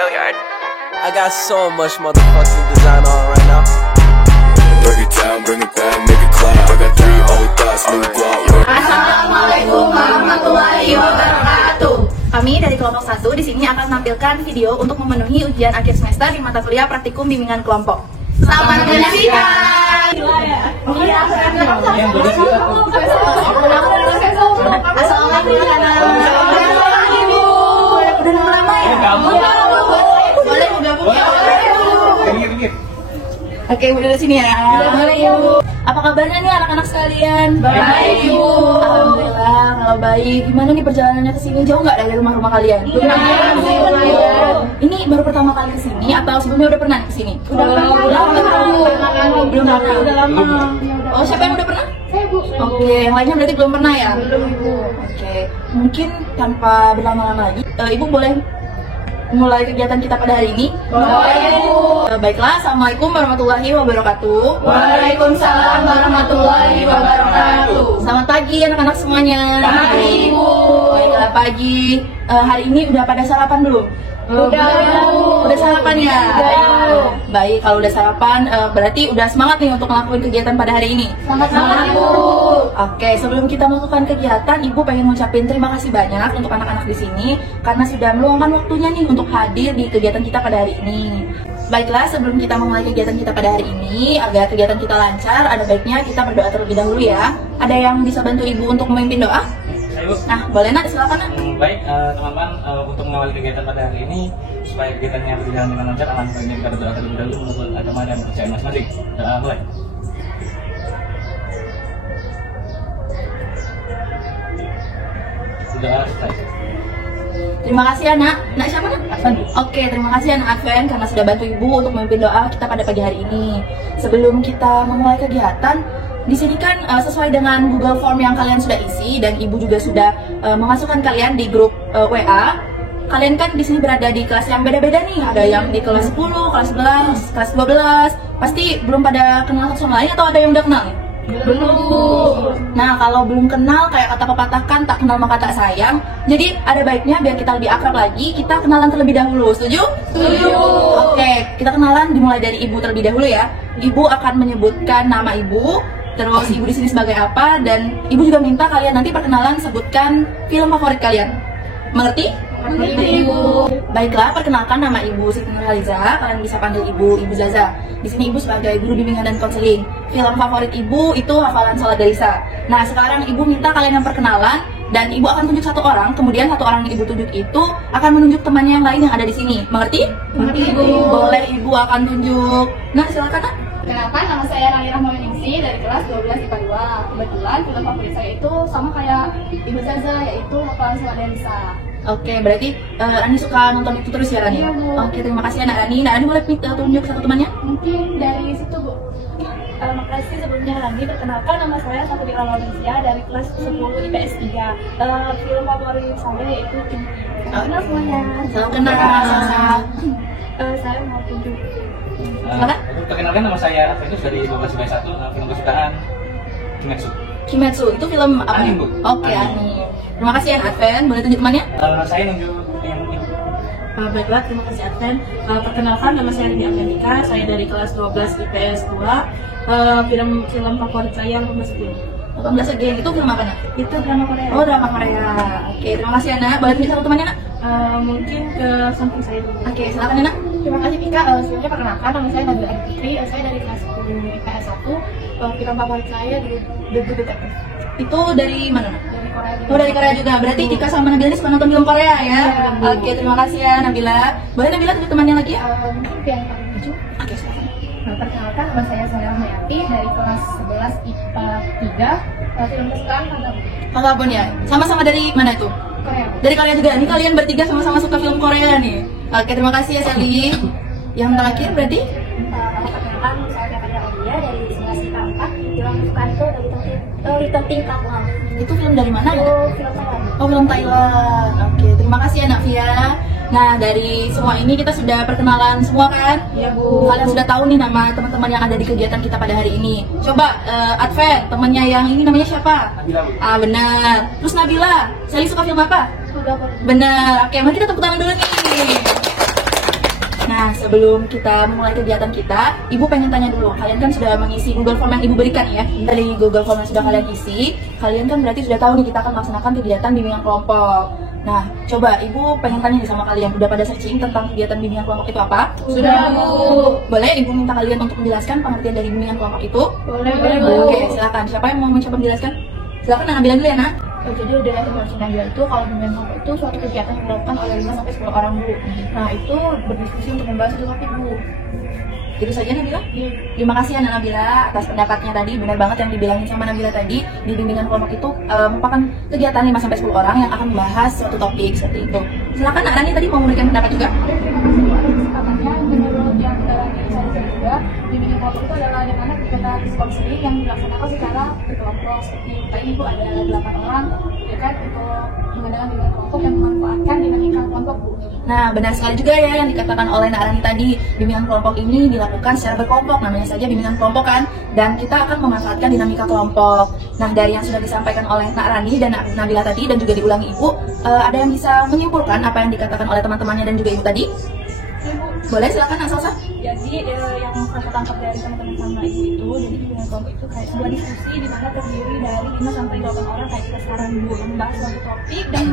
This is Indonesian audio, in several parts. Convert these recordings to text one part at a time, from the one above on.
go yard. I got so much motherfucking design on right now. Break it down, bring it back, make it clap. I got 3 old thoughts, new guap. Assalamualaikum warahmatullahi wabarakatuh. Kami dari kelompok 1 di sini akan menampilkan video untuk memenuhi ujian akhir semester di mata kuliah praktikum bimbingan kelompok. Selamat menyaksikan. Udah lama ya? Boleh gabung ya? Oke, udah dari sini ya. Boleh Ibu. Apa kabarnya nih anak-anak sekalian? Baik, Ibu. Alhamdulillah, kalau baik. Gimana nih perjalanannya ke sini? Jauh nggak dari rumah-rumah kalian? Ini baru pertama kali ke sini atau sebelumnya udah pernah ke sini? Belum pernah. Oh, siapa yang udah pernah? Saya, Bu. Oke, yang lainnya berarti belum pernah ya? Belum, Ibu. Oke, mungkin tanpa berlama-lama lagi, Ibu boleh mulai kegiatan kita pada hari ini? Boleh, Bu. Baiklah, Assalamualaikum warahmatullahi wabarakatuh. Waalaikumsalam warahmatullahi wabarakatuh. Selamat pagi anak-anak semuanya. Pagi, Bu. Baiklah, pagi. Hari ini udah pada sarapan belum? Udah, Bu. Udah sarapan ya? Udah. Baik, kalau udah sarapan berarti udah semangat nih untuk ngelakuin kegiatan pada hari ini. Selamat, Bu. Oke, sebelum kita melakukan kegiatan, Ibu pengen ngucapin terima kasih banyak untuk anak-anak di sini karena sudah meluangkan waktunya nih untuk hadir di kegiatan kita pada hari ini. Baiklah, sebelum kita memulai kegiatan kita pada hari ini, agar kegiatan kita lancar, ada baiknya kita berdoa terlebih dahulu ya. Ada yang bisa bantu Ibu untuk memimpin doa? Ayo. Nah, boleh Nak, silakan Nak. Baik, teman-teman, untuk mengawali kegiatan pada hari ini supaya kegiatannya berjalan dengan lancar, alhamdulillah kita berdoa terlebih dahulu menurut agama dan kepercayaan masing-masing. Doa mulai. Sudah selesai. Terima kasih ya Nak. Nak siapa Nak? Advan. Oke, terima kasih Anak Adven karena sudah bantu Ibu untuk memimpin doa kita pada pagi hari ini. Sebelum kita memulai kegiatan, di sini kan sesuai dengan Google Form yang kalian sudah isi dan Ibu juga sudah memasukkan kalian di grup WA. Kalian kan di sini berada di kelas yang beda-beda nih. Ada yang di kelas 10, kelas 11, kelas 12. Pasti belum pada kenal satu sama lain atau ada yang udah kenal nih? Belum. Nah, kalau belum kenal, kayak kata pepatah kan, tak kenal maka tak sayang. Jadi ada baiknya biar kita lebih akrab lagi, kita kenalan terlebih dahulu. Setuju? Setuju. Oke, kita kenalan dimulai dari Ibu terlebih dahulu ya. Ibu akan menyebutkan nama Ibu, terus Ibu di sini sebagai apa, dan Ibu juga minta kalian nanti perkenalan sebutkan film favorit kalian. Mengerti? Mengerti, Ibu. Baiklah, perkenalkan nama Ibu Siti Nurhaliza. Kalian bisa panggil Ibu Zaza. Di sini Ibu sebagai guru bimbingan dan konseling. Film favorit Ibu itu Hafalan Salat Darisa. Nah, sekarang Ibu minta kalian yang perkenalan dan Ibu akan tunjuk satu orang. Kemudian satu orang yang Ibu tunjuk itu akan menunjuk temannya yang lain yang ada di sini. Mengerti? Mengerti, Ibu. Boleh Ibu akan tunjuk. Nah, silakan Nak. Kenalkan, nama saya Rani Rahmaningsi dari kelas 12 IPA 2. Kebetulan film favorit saya itu sama kayak Ibu Zaza, yaitu Hafalan Salat Darisa. Oke, berarti Rani suka nonton itu terus ya Rani? Iya, Bu. Oke, terima kasih Anak Rani. Nah, Rani boleh tunjuk satu temannya? Mungkin dari situ, Bu. Makasih sebelumnya Rani, perkenalkan nama saya Sabrina Laurencia dari kelas 10 IPS 3. Film favorit saya yaitu Tim. Kenal semuanya. Salam kenal. Saya mau tunjuk. Untuk perkenalkan, nama saya Advenus dari 12 IPS 1, film kesukaan Kimetsu. Kimetsu, itu film apa? Anime, Bu. Oke, Anime. anime. Terima kasih Anak Adven. Boleh tunjuk temannya? Saya nunjuk yang ini. Baiklah, terima kasih Adven. Perkenalkan nama saya Rini Amerika, saya dari kelas 12 IPS 2. Film favorit saya 18 18 Again, itu film apa Nak? itu drama Korea. Oh, drama Korea. Oke, terima kasih Anak. Boleh tunjuk satu temannya Nak? Mungkin ke samping saya dulu. Oke, silakan Anak. Terima kasih Pika. Sebelumnya perkenalkan, nama saya Nabila Adi Putri. Saya dari kelas 10 IPS 1. Film favorit saya The Good Detective Itu dari mana Nak? dari Korea. Oh, dari Korea juga. Berarti Tika sama Nabila ini suka nonton film Korea ya? Iya, Bu. Oke, terima kasih ya Nabila. Boleh Nabila tunjuk temannya lagi ya? Mungkin yang paling lucu. Oke, silakan. Perkenalkan, nama saya Sarah Mayati dari kelas 11 IPA 3. Film kesukaan Vagabond ya? Sama-sama dari mana itu? Korea. Dari kalian juga. Ini kalian bertiga sama-sama suka film Korea nih. Oke, terima kasih ya Sally. Yang terakhir berarti? Perkenalkan, saya Katia Olia dari 11 IPA 4. Film kesukaan itu Little Pink Couple. Itu film dari mana? Itu film Thailand. Oh, film Thailand. Oke, terima kasih ya Nak Via. Nah, dari semua ini kita sudah perkenalan semua kan? Iya, Bu. Kalian sudah tahu nih nama teman-teman yang ada di kegiatan kita pada hari ini. Coba Adven, temannya yang ini namanya siapa? Nabila, Bu. Ah, benar. Terus Nabila, Sally suka film apa? Sudah Benar. Oke, mari kita tepuk tangan dulu nih. Nah, sebelum kita memulai kegiatan kita, Ibu pengen tanya dulu. Kalian kan sudah mengisi Google Form yang Ibu berikan ya. Dari Google Form yang sudah kalian isi, kalian kan berarti sudah tahu nih kita akan melaksanakan kegiatan bimbingan kelompok. Nah, coba Ibu pengen tanya nih sama kalian, udah pada searching tentang kegiatan bimbingan kelompok itu apa? Sudah, Bu. Boleh Ibu minta kalian untuk menjelaskan pengertian dari bimbingan kelompok itu? Boleh, Bu. Oke, silakan. Siapa yang mau mencoba menjelaskan? Silakan Nana bilang dulu ya, Nak. Jadi udah yang informasi Nadia itu kalau bimbingan kelompok itu suatu kegiatan yang dilakukan oleh 5-10 orang, Bu. Nah, itu berdiskusi untuk membahas satu topik, Bu. Itu saja Nabila. Terima kasih ya Nabila atas pendapatnya tadi. Benar banget yang dibilangin sama Nabila tadi. Di bimbingan kelompok itu merupakan kegiatan 5-10 orang yang akan membahas suatu topik seperti itu. Silakan Nak Rani tadi mau memberikan pendapat juga. Katanya menurut yang saya juga bimbingan kelompok itu adalah di mana kegiatan konseling yang dilaksanakan secara berkelompok seperti tadi Ibu ada 8 orang ya kan untuk mengadakan bimbingan kelompok yang memanfaatkan dinamika kelompok, Bu. Nah, benar sekali juga ya yang dikatakan oleh Nak Rani tadi. Bimbingan kelompok ini dilakukan secara berkelompok, namanya saja bimbingan kelompok kan. Dan kita akan memanfaatkan dinamika kelompok. Nah, dari yang sudah disampaikan oleh Nak Rani dan Nak Nabila tadi dan juga diulangi Ibu, ada yang bisa menyimpulkan apa yang dikatakan oleh teman-temannya dan juga Ibu tadi? Boleh, silakan Nak Salsa. Jadi yang saya tangkap dari teman-teman sama Ibu itu, jadi bimbingan kelompok itu kayak sebuah diskusi di mana terdiri dari 5-8 orang kayak kita sekarang, Bu, membahas suatu topik dan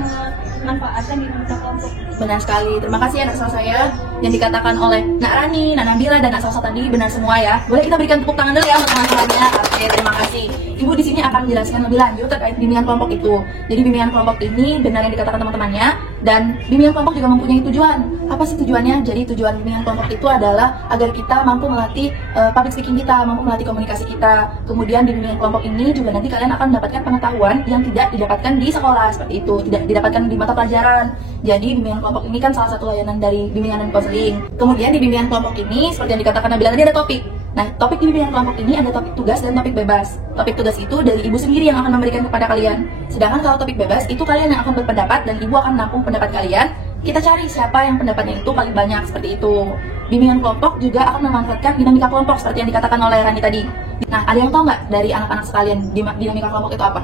memanfaatkan dinamika kelompok. Benar sekali. Terima kasih ya Nak Salsa ya. Yang dikatakan oleh Nak Rani, Nak Nabila dan Nak Salsa tadi benar semua ya. Boleh kita berikan tepuk tangan dulu ya untuk teman-temannya. Oke, terima kasih. Ibu di sini akan menjelaskan lebih lanjut terkait bimbingan kelompok itu. Jadi bimbingan kelompok ini benar yang dikatakan teman-temannya dan bimbingan kelompok juga mempunyai tujuan. Apa sih tujuannya? Jadi tujuan bimbingan kelompok itu adalah agar kita mampu melatih public speaking kita, mampu melatih komunikasi kita. Kemudian di bimbingan kelompok ini juga nanti kalian akan mendapatkan pengetahuan yang tidak didapatkan di sekolah seperti itu, tidak didapatkan di mata pelajaran. Jadi bimbingan kelompok ini kan salah satu layanan dari bimbingan dan konseling. Kemudian di bimbingan kelompok ini seperti yang dikatakan Nabila tadi ada topik. Nah, topik di bimbingan kelompok ini ada topik tugas dan topik bebas. Topik tugas itu dari Ibu sendiri yang akan memberikan kepada kalian. Sedangkan kalau topik bebas itu kalian yang akan berpendapat dan Ibu akan menampung pendapat kalian. Kita cari siapa yang pendapatnya itu paling banyak seperti itu. Bimbingan kelompok juga akan memanfaatkan dinamika kelompok seperti yang dikatakan oleh Rani tadi. Nah, ada yang tahu nggak dari anak-anak sekalian dinamika kelompok itu apa?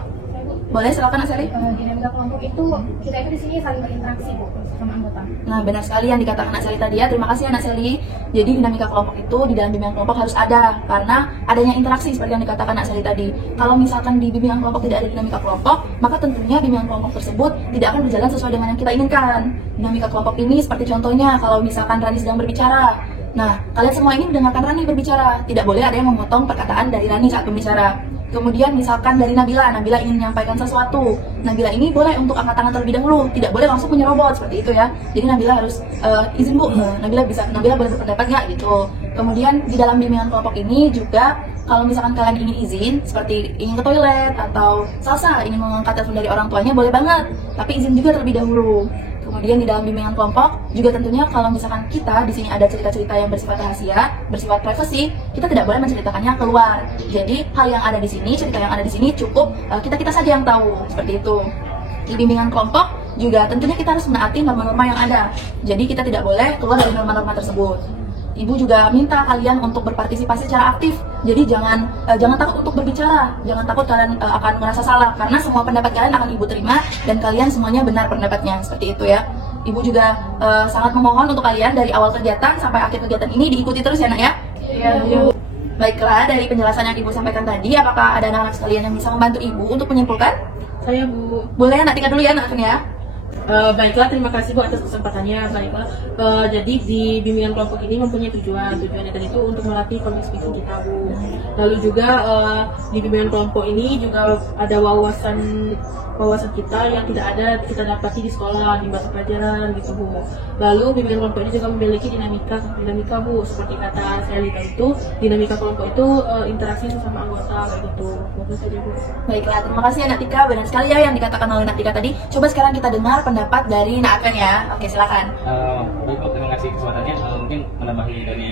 Boleh, silakan Nak Sari. Dinamika kelompok itu kita itu di sini saling berinteraksi, Bu, sama anggota. Nah, benar sekali yang dikatakan Nak Sally tadi ya. Terima kasih Nak Sally. Jadi dinamika kelompok itu di dalam bimbingan kelompok harus ada karena adanya interaksi seperti yang dikatakan Nak Sally tadi. Kalau misalkan di bimbingan kelompok tidak ada dinamika kelompok, maka tentunya bimbingan kelompok tersebut tidak akan berjalan sesuai dengan yang kita inginkan. Dinamika kelompok ini seperti contohnya kalau misalkan Rani sedang berbicara. Nah, kalian semua ini mendengarkan Rani berbicara. Tidak boleh ada yang memotong perkataan dari Rani saat berbicara. Kemudian misalkan dari Nabila ingin menyampaikan sesuatu. Nabila ini boleh untuk angkat tangan terlebih dahulu, tidak boleh langsung menyerobot seperti itu ya. Jadi Nabila harus izin Bu, Nabila boleh berpendapat nggak gitu. Kemudian di dalam bimbingan kelompok ini juga kalau misalkan kalian ingin izin, seperti ingin ke toilet atau Salsa ingin mengangkat telepon dari orang tuanya boleh banget, tapi izin juga terlebih dahulu. Kemudian di dalam bimbingan kelompok juga tentunya kalau misalkan kita di sini ada cerita-cerita yang bersifat rahasia, bersifat privacy, kita tidak boleh menceritakannya keluar. Jadi hal yang ada di sini, cerita yang ada di sini cukup kita saja yang tahu seperti itu. Di bimbingan kelompok juga tentunya kita harus menaati norma-norma yang ada. Jadi kita tidak boleh keluar dari norma-norma tersebut. Ibu juga minta kalian untuk berpartisipasi secara aktif. Jadi jangan takut untuk berbicara, jangan takut kalian akan merasa salah karena semua pendapat kalian akan Ibu terima dan kalian semuanya benar pendapatnya seperti itu ya. Ibu juga sangat memohon untuk kalian dari awal kegiatan sampai akhir kegiatan ini diikuti terus ya Nak ya. Iya. Baiklah, dari penjelasan yang Ibu sampaikan tadi, apakah ada anak-anak sekalian yang bisa membantu Ibu untuk menyimpulkan? Saya Bu. Boleh Nak tinggal dulu ya Nak ya. Baiklah, terima kasih Bu atas kesempatannya. Baiklah, jadi di bimbingan kelompok ini mempunyai tujuannya tadi itu untuk melatih public speaking kita Bu. Lalu juga di bimbingan kelompok ini juga ada wawasan kita yang tidak ada kita dapati di sekolah, di mata pelajaran gitu Bu. Lalu bimbingan kelompok ini juga memiliki dinamika Bu, seperti kata saya tadi itu dinamika kelompok itu interaksi sesama anggota kayak gitu. Bagus saja Bu. Baiklah, terima kasih ya Nak Tika. Benar sekali ya yang dikatakan oleh Nak Tika tadi. Coba sekarang kita dengar pendapat dari Nak Akan ya. Oke, silakan. Baik Bu, terima kasih kesempatannya. Mungkin menambahi dari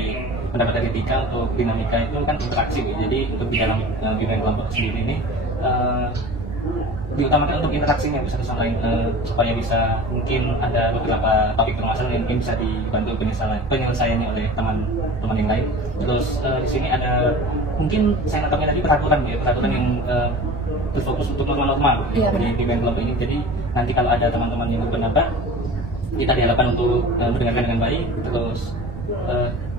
pendapat dari Tika untuk dinamika itu kan interaksi Bu. Jadi untuk di dalam bimbingan kelompok sendiri ini diutamakan untuk interaksinya satu sama lain supaya bisa mungkin ada beberapa topik permasalahan yang mungkin bisa dibantu penyelesaiannya oleh teman-teman yang lain. Terus di sini ada mungkin saya nangkapnya tadi peraturan yang berfokus untuk norma-norma di bimbingan kelompok ini. Jadi nanti kalau ada teman-teman yang berpendapat, kita diharapkan untuk mendengarkan dengan baik, terus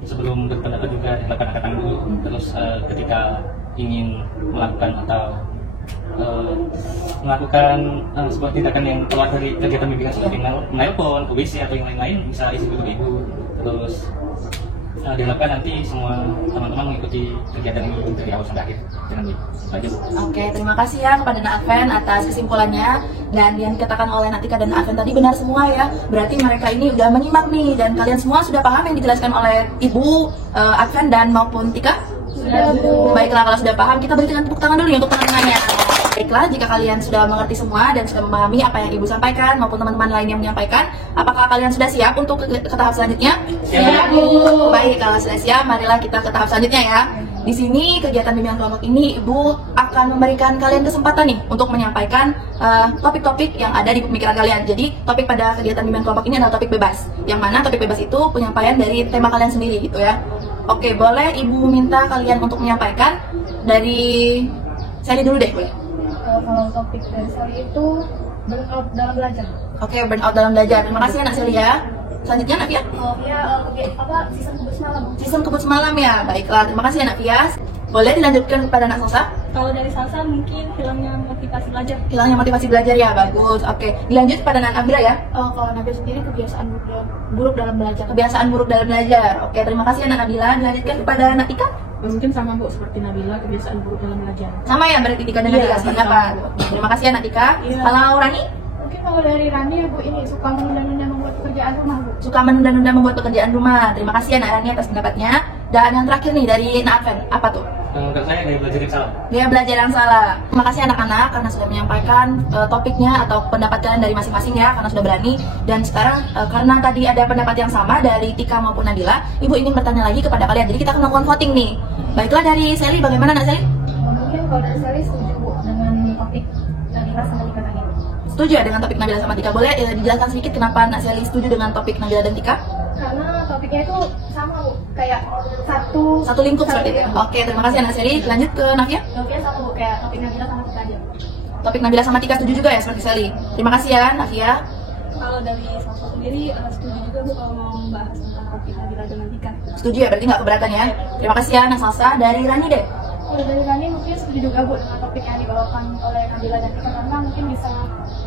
sebelum berpendapat juga dilakukan angkatan dulu. Terus ketika ingin melakukan atau melakukan sebuah tindakan yang keluar dari kegiatan bimbingan seperti menelpon, ke WC atau yang lain-lain, bisa isi dulu ibu. Terus dilakukan nanti semua teman-teman mengikuti kegiatan ini dari awal sampai akhir dengan baik. Oke, terima kasih ya kepada Nak Adven atas kesimpulannya, dan yang dikatakan oleh Natika dan Nak Adven tadi benar semua ya. Berarti mereka ini udah menyimak nih, dan kalian semua sudah paham yang dijelaskan oleh Ibu Adven dan maupun Tika? Sudah, Bu. Baiklah, kalau sudah paham kita berikan tepuk tangan dulu nih untuk teman-temannya. Baiklah, jika kalian sudah mengerti semua dan sudah memahami apa yang Ibu sampaikan maupun teman-teman lain yang menyampaikan, apakah kalian sudah siap untuk ke tahap selanjutnya? Siap, Bu. Baik, kalau sudah siap, marilah kita ke tahap selanjutnya ya. Di sini kegiatan bimbingan kelompok ini Ibu akan memberikan kalian kesempatan nih untuk menyampaikan topik-topik yang ada di pemikiran kalian. Jadi topik pada kegiatan bimbingan kelompok ini adalah topik bebas. Yang mana topik bebas itu penyampaian dari tema kalian sendiri gitu ya. Oke, boleh Ibu minta kalian untuk menyampaikan dari Sally dulu deh, boleh? Kalau topik dari Sally itu burnout dalam belajar. Oke, burnout dalam belajar. Terima kasih Anak Sally ya. Selanjutnya Anak Fia. Season kebut semalam. Season kebut semalam ya. Baiklah, terima kasih Anak Fia. Boleh dilanjutkan kepada Anak Salsa? Kalau dari Salsa mungkin hilangnya motivasi belajar. Hilangnya motivasi belajar ya, bagus. Oke, dilanjut kepada Anak Nabila ya. Kalau Nabila sendiri kebiasaan buruk dalam belajar. Kebiasaan buruk dalam belajar. Oke, terima kasih Anak Nabila. Dilanjutkan kepada Anak Tika. Mungkin sama Bu seperti Nabila, kebiasaan buruk dalam belajar. Sama ya, berarti Tika dan Nabila sependapat. Terima kasih Anak Tika. Kalau Rani? Mungkin kalau dari Rani ya Bu, ini suka menunda-nunda membuat pekerjaan rumah Bu. Suka menunda-nunda membuat pekerjaan rumah. Terima kasih Anak Rani atas pendapatnya. Dan yang terakhir nih dari Nak Adven, apa tuh? Menurut saya dari belajar yang salah. Dia belajar yang salah. Terima kasih anak-anak karena sudah menyampaikan topiknya atau pendapat kalian dari masing-masing ya, karena sudah berani. Dan sekarang karena tadi ada pendapat yang sama dari Tika maupun Nabila, Ibu ingin bertanya lagi kepada kalian. Jadi kita akan melakukan voting nih. Baiklah, dari Sally, bagaimana Nak Sally? Mungkin kalau dari Sally setuju Bu dengan topik Nabila sama Tika tadi. Setuju ya dengan topik Nabila sama Tika? Boleh dijelaskan sedikit kenapa Nak Sally setuju dengan topik Nabila dan Tika? Karena topiknya itu sama Bu, kayak satu lingkup seperti itu. Oke, terima kasih Anak Sally. Lanjut ke Navia. Topiknya sama Bu, kayak topik Nabila sama Tika aja. Topik Nabila sama Tika setuju juga ya seperti Sally. Terima kasih ya Navia. Kalau dari Salsa sendiri setuju juga Bu kalau mau membahas tentang topik Nabila dengan Tika. Setuju ya, berarti nggak keberatan ya. Terima kasih ya Nak Salsa. Dari Rani deh. Kalau dari Rani mungkin setuju juga Bu dengan topik yang dibawakan oleh Nabila dan Tika, karena mungkin bisa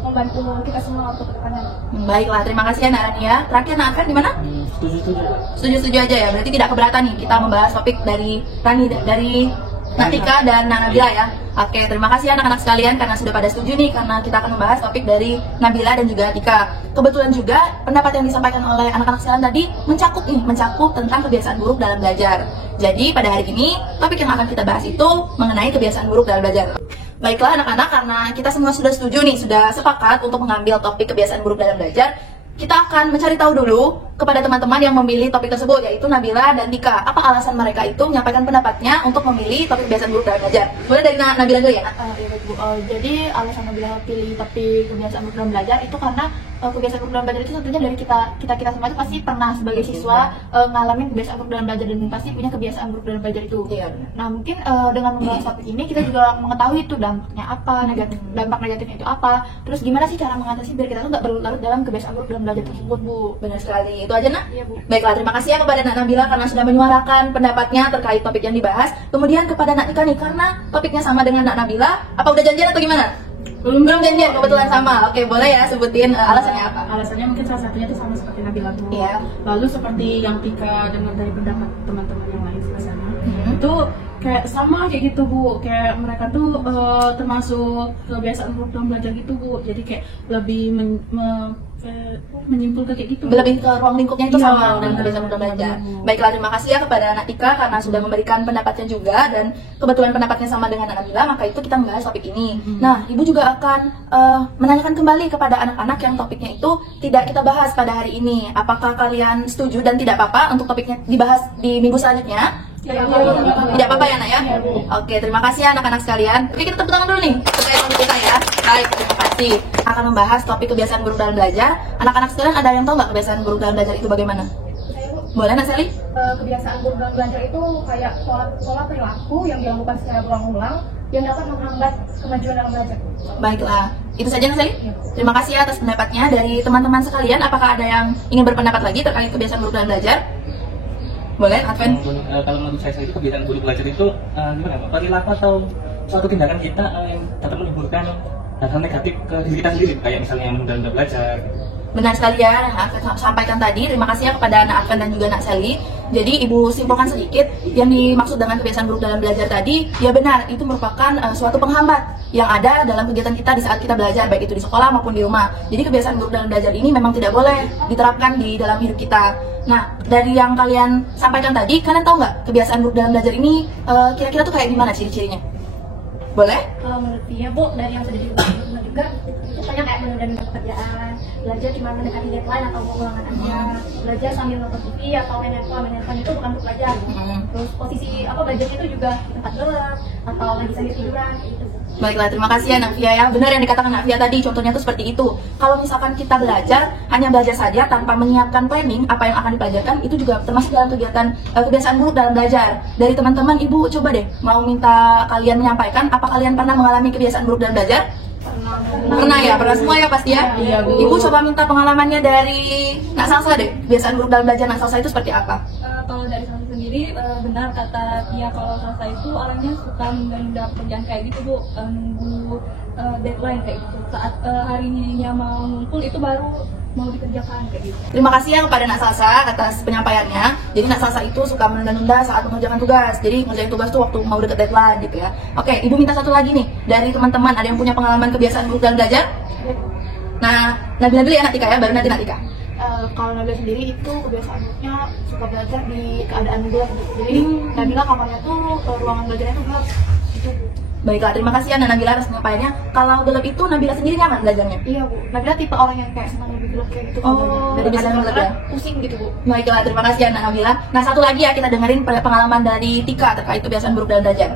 membantu kita semua untuk kedepannya. Baiklah, terima kasih ya Nak Rani ya. Terakhir Nak Adven gimana? Setuju aja ya. Berarti tidak keberatan nih kita membahas topik dari Rani, dari Natika dan Nabila ya. Oke, terima kasih anak-anak sekalian karena sudah pada setuju nih, karena kita akan membahas topik dari Nabila dan juga Tika. Kebetulan juga pendapat yang disampaikan oleh anak-anak sekalian tadi mencakup tentang kebiasaan buruk dalam belajar. Jadi pada hari ini topik yang akan kita bahas itu mengenai kebiasaan buruk dalam belajar. Baiklah anak-anak, karena kita semua sudah setuju nih, sudah sepakat untuk mengambil topik kebiasaan buruk dalam belajar, kita akan mencari tahu dulu kepada teman-teman yang memilih topik tersebut, yaitu Nabila dan Tika. Apa alasan mereka itu menyampaikan pendapatnya untuk memilih topik kebiasaan buruk dalam belajar? Boleh dari Nabila dulu ya? Iya Bu. Jadi alasan Nabila pilih topik kebiasaan buruk dalam belajar itu karena kebiasaan buruk dalam belajar itu tentunya dari kita semua itu pasti pernah sebagai siswa ngalamin kebiasaan buruk dalam belajar dan pasti punya kebiasaan buruk dalam belajar itu. Iya. Nah mungkin dengan membahas topik ini kita juga mengetahui itu dampaknya apa, dampak negatifnya itu apa, terus gimana sih cara mengatasi biar kita tuh nggak berlarut dalam kebiasaan buruk dalam belajar tersebut Bu. Benar sekali. Itu aja Nak? Iya Bu. Baiklah, terima kasih ya kepada Nak Nabila karena sudah menyuarakan pendapatnya terkait topik yang dibahas. Kemudian kepada Nak Tika nih, karena topiknya sama dengan Nak Nabila, apa udah janjian atau gimana? Belum janjian, kebetulan sama. Oke, boleh ya sebutin alasannya apa? Alasannya mungkin salah satunya itu sama seperti Nabila Bu. Iya. Lalu seperti yang Tika dengar dari pendapat teman-teman yang lain di sana, itu kayak sama kayak gitu Bu. Kayak mereka tuh termasuk kebiasaan buruk dalam belajar gitu Bu. Jadi kayak lebih menyimpulkan kayak gitu. Lebih ke ruang lingkupnya itu Iya, sama dengan kebiasaan buruk dalam belajar. Baiklah, terima kasih ya kepada Nak Tika karena sudah memberikan pendapatnya juga, dan kebetulan pendapatnya sama dengan Nak Nabila, maka itu kita membahas topik ini. Nah, Ibu juga akan menanyakan kembali kepada anak-anak yang topiknya itu tidak kita bahas pada hari ini. Apakah kalian setuju dan tidak apa-apa untuk topiknya dibahas di minggu selanjutnya? Tidak apa-apa ya Nak ya? Oke, terima kasih ya anak-anak sekalian. Oke, kita tepuk tangan dulu nih supaya teman kita ya. Baik, terima kasih. Akan membahas topik kebiasaan buruk dalam belajar. Anak-anak sekalian ada yang tahu nggak kebiasaan buruk dalam belajar itu bagaimana? Boleh Nak Sally? Kebiasaan buruk dalam belajar itu kayak pola perilaku yang dilakukan secara berulang-ulang yang dapat menghambat kemajuan dalam belajar. Baiklah, itu saja Nak Sally. Terima kasih ya atas pendapatnya dari teman-teman sekalian. Apakah ada yang ingin berpendapat lagi terkait kebiasaan buruk dalam belajar? Boleh, Adven? Kalau menurut saya sendiri kebiasaan buruk belajar itu gimana Pak? Perilaku atau suatu tindakan kita yang dapat menimbulkan hal-hal negatif ke diri kita sendiri, kayak misalnya menunda belajar. Benar sekali ya, yang Adven sampaikan tadi. Terima kasih ya kepada Nak Adven dan juga Nak Sally. Jadi Ibu simpulkan sedikit, yang dimaksud dengan kebiasaan buruk dalam belajar tadi, ya benar, itu merupakan suatu penghambat yang ada dalam kegiatan kita di saat kita belajar, baik itu di sekolah maupun di rumah. Jadi kebiasaan buruk dalam belajar ini memang tidak boleh diterapkan di dalam hidup kita. Nah, dari yang kalian sampaikan tadi, kalian tahu nggak kebiasaan buruk dalam belajar ini kira-kira tuh kayak gimana ciri-cirinya? Boleh? Kalau menurut dia Bu, dari yang sudah dilakukan juga pokoknya kayak menunda pekerjaan, belajar cuma mendekati deadline atau pengulangan aja, belajar sambil nonton TV atau main handphone itu bukan untuk belajar. Terus posisi belajarnya itu juga di tempat gelap atau lagi sambil tiduran gitu. Baiklah, terima kasih ya Nak Via ya. Benar yang dikatakan Nak Via tadi, contohnya tuh seperti itu. Kalau misalkan kita belajar, hanya belajar saja tanpa menyiapkan planning apa yang akan dipelajarkan, itu juga termasuk dalam kegiatan kebiasaan buruk dalam belajar. Dari teman-teman, Ibu coba deh mau minta kalian menyampaikan apa kalian pernah mengalami kebiasaan buruk dalam belajar? Pernah ya, pernah semua ya pasti ya. Iya, Bu. Ibu coba minta pengalamannya dari Nak Salsa deh. Kebiasaan buruk dalam belajar Nak Salsa itu seperti apa? Kalau dari saya sendiri benar kata dia, kalau Salsa itu orangnya suka menunda pekerjaan kayak gitu Bu, nunggu deadline kayak gitu. Saat harinya mau ngumpul itu baru mau dikerjakan kayak gitu. Terima kasih ya kepada Nak Salsa atas penyampaiannya. Jadi Nak Salsa itu suka menunda-nunda saat mengerjakan tugas. Jadi ngerjain tugas tuh waktu mau deket deadline gitu ya. Oke, Ibu minta satu lagi nih dari teman-teman, ada yang punya pengalaman kebiasaan buruk dalam belajar? Nah, Nabila dulu ya Natika ya, baru nanti Natika. Kalau Nabila sendiri itu kebiasaannya suka belajar di keadaan gelap gitu. Jadi Nabila kamarnya tuh ruangan belajarnya tuh gelap gitu. Baiklah, terima kasih ya Nabila atas penyampaiannya. Kalau gelap itu Nabila sendiri nyaman belajarnya? Iya Bu, Nabila tipe orang yang kayak senang lebih gelap kayak gitu. Dari kebiasaan gelap ya? Pusing gitu Bu. Baiklah, terima kasih ya Nabila. Nah, satu lagi ya, kita dengerin pengalaman dari Tika terkait kebiasaan buruk dalam belajar.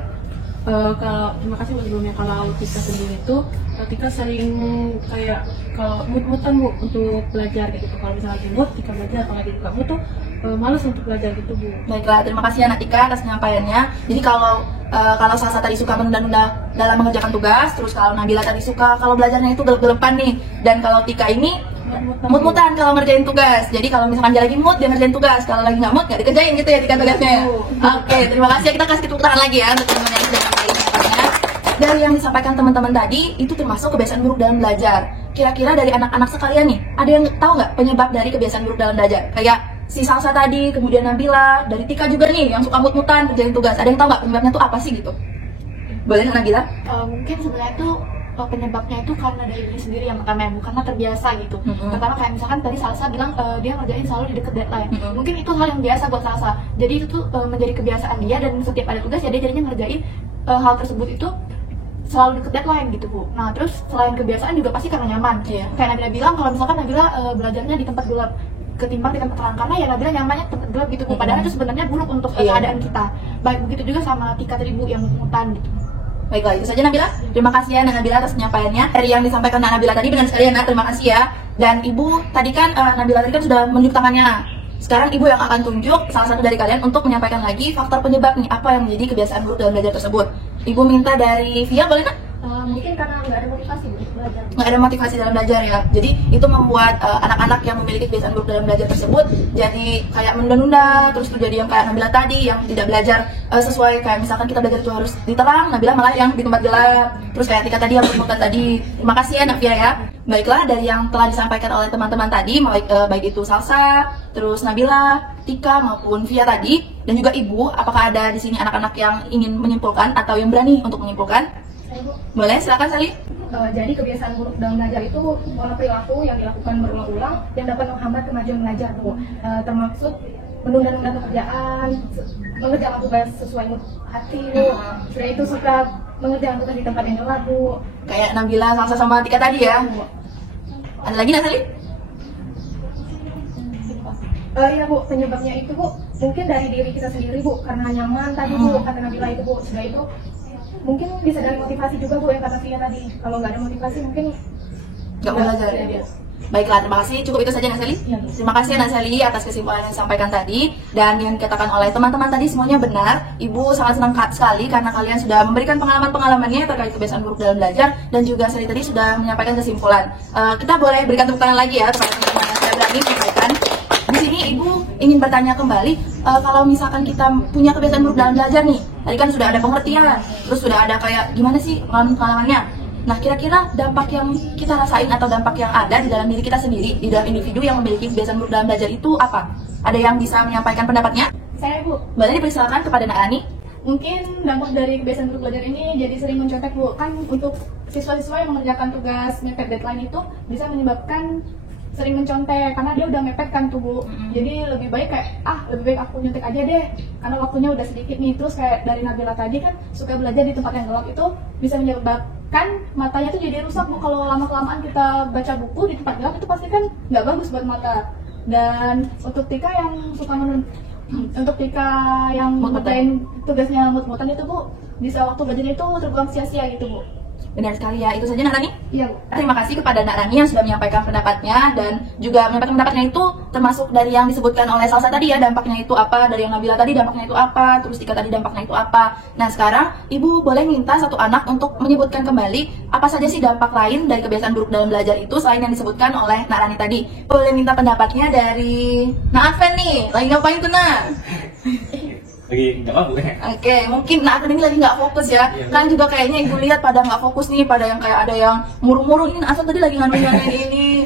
Kalau terima kasih Bu sebelumnya. Kalau Tika sendiri itu Tika sering kayak kalau mood-moodan Bu untuk belajar kayak gitu. Kalau misalnya lagi mood Tika belajar, kalau lagi buka mood tuh malas untuk belajar gitu Bu. Baiklah, terima kasih ya Tika atas penyampaiannya. Jadi kalau Salsa tadi suka menunda-nunda dalam mengerjakan tugas, terus kalau Nabila tadi suka kalau belajarnya itu gelap-gelapan nih, dan kalau Tika ini mood-moodan kalau ngerjain tugas. Jadi kalau misalkan dia lagi mood, dia ngerjain tugas. Kalau lagi nggak mood, nggak dikerjain gitu ya Tika tugasnya. Oke, terima kasih ya. Kita kasih tepuk tangan lagi ya untuk teman-teman yang sudah menyampaikan. Dari yang disampaikan teman-teman tadi, itu termasuk kebiasaan buruk dalam belajar. Kira-kira dari anak-anak sekalian nih, ada yang tahu nggak penyebab dari kebiasaan buruk dalam belajar? Kayak si Salsa tadi, kemudian Nabila, dari Tika juga nih yang suka mood-moodan kerjain tugas. Ada yang tahu nggak penyebabnya tuh apa sih gitu? Boleh Nabila? Mungkin sebenarnya tuh penyebabnya itu karena dari diri sendiri yang pertama ya Bu, karena terbiasa gitu. Pertama kayak misalkan tadi Salsa bilang dia ngerjain selalu di deket deadline. Mungkin itu hal yang biasa buat Salsa. Jadi itu tuh menjadi kebiasaan dia, dan setiap ada tugas ya dia jadinya ngerjain hal tersebut itu selalu deket deadline gitu Bu. Nah terus selain kebiasaan juga pasti karena nyaman. Kayak Nabila bilang kalau misalkan Nabila belajarnya di tempat gelap ketimbang di tempat terang, karena ya Nabila nyamannya tempat gelap gitu Bu. Padahal itu sebenarnya buruk untuk keadaan kita. Baik begitu juga sama Tika tadi Bu yang mutan gitu. Baiklah, itu saja Nabila. Terima kasih ya Nabila atas penyampaiannya. Dari yang disampaikan Nabila tadi benar sekali ya Nak, terima kasih ya. Dan Ibu tadi kan Nabila tadi kan sudah menunjuk tangannya. Sekarang Ibu yang akan tunjuk salah satu dari kalian untuk menyampaikan lagi faktor penyebab nih, apa yang menjadi kebiasaan buruk dalam belajar tersebut. Ibu minta dari Via, boleh Nak? Mungkin karena nggak ada motivasi untuk belajar. Nggak ada motivasi dalam belajar ya. Jadi itu membuat anak-anak yang memiliki kebiasaan buruk dalam belajar tersebut jadi kayak menunda-nunda, terus tuh jadi yang kayak Nabila tadi yang tidak belajar sesuai, kayak misalkan kita belajar itu harus di terang, Nabila malah yang di tempat gelap. Terus kayak Tika tadi yang bermutan tadi. Terima kasih ya Navia ya. Baiklah, dari yang telah disampaikan oleh teman-teman tadi, baik itu Salsa, terus Nabila, Tika maupun Via tadi, dan juga Ibu, apakah ada di sini anak-anak yang ingin menyimpulkan atau yang berani untuk menyimpulkan? Boleh, silakan Sally. Jadi kebiasaan buruk dalam belajar itu pola perilaku yang dilakukan berulang-ulang yang dapat menghambat kemajuan belajar Bu. Termasuk menunda-nunda pekerjaan, mengerjakan tugas sesuai mood hati Bu. Selain itu suka mengerjakan tugas di tempat yang gelap Bu. Kayak Nabila, Salsa sama Tika tadi ya. Ada lagi nggak Sally? Iya Bu, penyebabnya itu Bu mungkin dari diri kita sendiri Bu, karena nyaman tadi Bu, kata Nabila itu Bu. Sudah itu mungkin bisa dari motivasi juga Bu yang kata Via tadi. Kalau nggak ada motivasi mungkin nggak mau belajar ya. Baiklah, terima kasih. Cukup itu saja Nak Sally. Terima kasih Nak Sally atas kesimpulan yang disampaikan tadi, dan yang dikatakan oleh teman-teman tadi semuanya benar. Ibu sangat senang sekali karena kalian sudah memberikan pengalaman-pengalamannya terkait kebiasaan buruk dalam belajar, dan juga Sally tadi sudah menyampaikan kesimpulan. Kita boleh berikan tepuk tangan lagi ya kepada teman-teman yang sudah berani menyampaikan. di sini ibu ingin bertanya kembali, kalau misalkan kita punya kebiasaan buruk dalam belajar nih, tadi kan sudah ada pengertian, terus sudah ada kayak gimana sih pengalamannya. Nah, kira-kira dampak yang kita rasain atau dampak yang ada di dalam diri kita sendiri, di dalam individu yang memiliki kebiasaan buruk dalam belajar itu apa? Ada yang bisa menyampaikan pendapatnya? Saya Bu, Boleh dipersilakan kepada Nak Rani. mungkin dampak dari kebiasaan buruk belajar ini jadi sering mencontek Bu. Kan untuk siswa-siswa yang mengerjakan tugas mepet deadline itu bisa menyebabkan sering mencontek karena dia udah mepet kan tuh Bu. Jadi lebih baik kayak lebih baik aku nyontek aja deh karena waktunya udah sedikit nih. Terus kayak dari Nabila tadi kan suka belajar di tempat yang gelap itu bisa menyebabkan matanya tuh jadi rusak Bu. Kalau lama-kelamaan kita baca buku di tempat gelap itu pasti kan nggak bagus buat mata. Dan untuk Tika yang mengerjain tugasnya mut-mutan itu Bu, bisa waktu belajar itu terbuang sia-sia gitu Bu. Benar sekali ya, itu saja Nak Rani. Iya Bu. Terima kasih kepada Nak Rani yang sudah menyampaikan pendapatnya dan juga menyampaikan pendapatnya itu termasuk dari yang disebutkan oleh Salsa tadi ya, dampaknya itu apa, dari yang Nabila tadi dampaknya itu apa, terus Tika tadi dampaknya itu apa. Nah sekarang Ibu boleh minta satu anak untuk menyebutkan kembali apa saja sih dampak lain dari kebiasaan buruk dalam belajar itu selain yang disebutkan oleh Nak Rani tadi. Boleh minta pendapatnya dari Nak Adven nih, lagi ngapain tuh Nak? Lagi nggak mampu ya. Oke, mungkin Nak Adven ini lagi nggak fokus ya. Kan juga kayaknya Ibu lihat pada nggak fokus nih, pada yang kayak ada yang muru-muru, ini Nak Adven tadi lagi ngambil ini.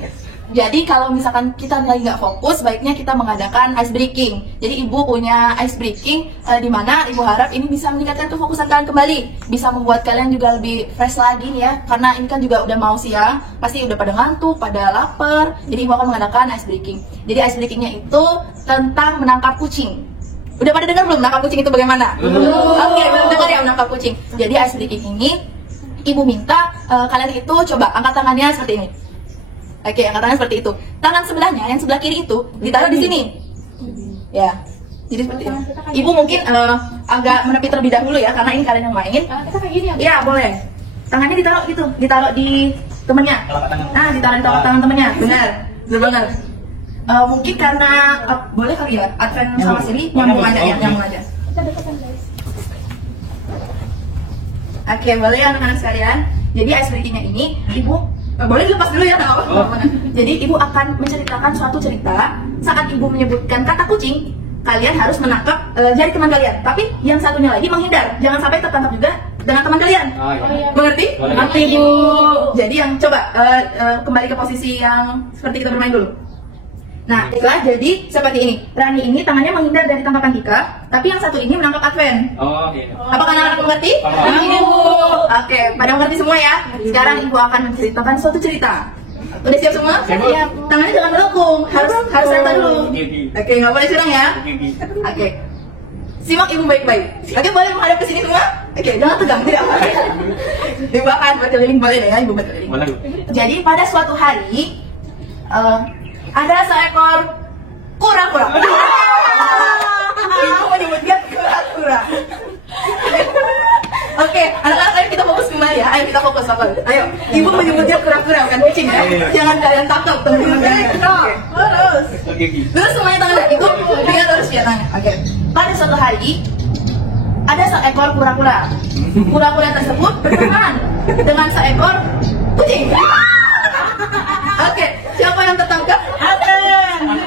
Jadi kalau misalkan kita lagi nggak fokus, baiknya kita mengadakan ice breaking. Jadi Ibu punya ice breaking di mana Ibu harap ini bisa meningkatkan kefokusan kalian kembali, bisa membuat kalian juga lebih fresh lagi nih ya. Karena ini kan juga udah mau siang, pasti udah pada ngantuk, pada lapar. Jadi Ibu akan mengadakan ice breaking. Jadi ice breakingnya itu tentang menangkap kucing. Udah pada dengar belum menangkap kucing itu bagaimana? Oke, belum dengar ya menangkap kucing. Jadi ice breaking ini Ibu minta kalian itu coba angkat tangannya seperti ini. Oke, angkat tangan seperti itu. Tangan sebelahnya, yang sebelah kiri itu ditaruh di sini. Ya. Jadi seperti ini. Ibu mungkin agak menepi terlebih dahulu ya, karena ini kalian yang main. Kita kayak gini ya Bu. Iya, boleh. Tangannya ditaruh gitu, ditaruh di temennya. Nah, ditaruh di telapak tangan temennya. Benar. Benar banget. Mungkin karena boleh kali ya, Adven sama Siri nyambung aja ya, nyambung aja. Kita dekatkan guys. Oke, boleh ya anak-anak sekalian. Jadi ice breaking-nya ini Ibu boleh dilepas dulu ya, nggak apa-apa. Jadi Ibu akan menceritakan suatu cerita. Saat Ibu menyebutkan kata kucing, kalian harus menangkap jari teman kalian. Tapi yang satunya lagi menghindar, jangan sampai tertangkap juga dengan teman kalian. Mengerti? Mengerti Ibu. Jadi yang coba kembali ke posisi yang seperti kita bermain dulu. Nah, itulah jadi seperti ini. Rani ini tangannya menghindar dari tangkapan Tika, tapi yang satu ini menangkap Adven. Oh, iya. Apakah anak-anak mengerti? Ibu. Oke, pada mengerti semua ya. Sekarang Ibu akan menceritakan suatu cerita. Udah siap semua? Siap. Tangannya jangan melengkung, harus rata dulu. Oke, nggak boleh curang ya. Oke. Simak Ibu baik-baik. Oke, boleh menghadap ke sini semua? Oke, jangan tegang, tidak apa-apa. Ibu akan berkeliling, boleh deh ya, Ibu berkeliling. Jadi pada suatu hari ada seekor kura-kura. Ibu menyebutkan kura-kura. Oke, anak-anak ayo kita fokus kembali ya. Ayo kita fokus. Ayo, Ibu menyebutnya kura-kura bukan kucing ya. Jangan kalian tangkap teman-teman kalian. Lurus. Lurus semuanya tangannya. Ibu lihat lurus ya tangannya. Oke. Pada suatu hari ada seekor kura-kura. Kura-kura tersebut berteman dengan seekor kucing. Oke, siapa yang tertangkap?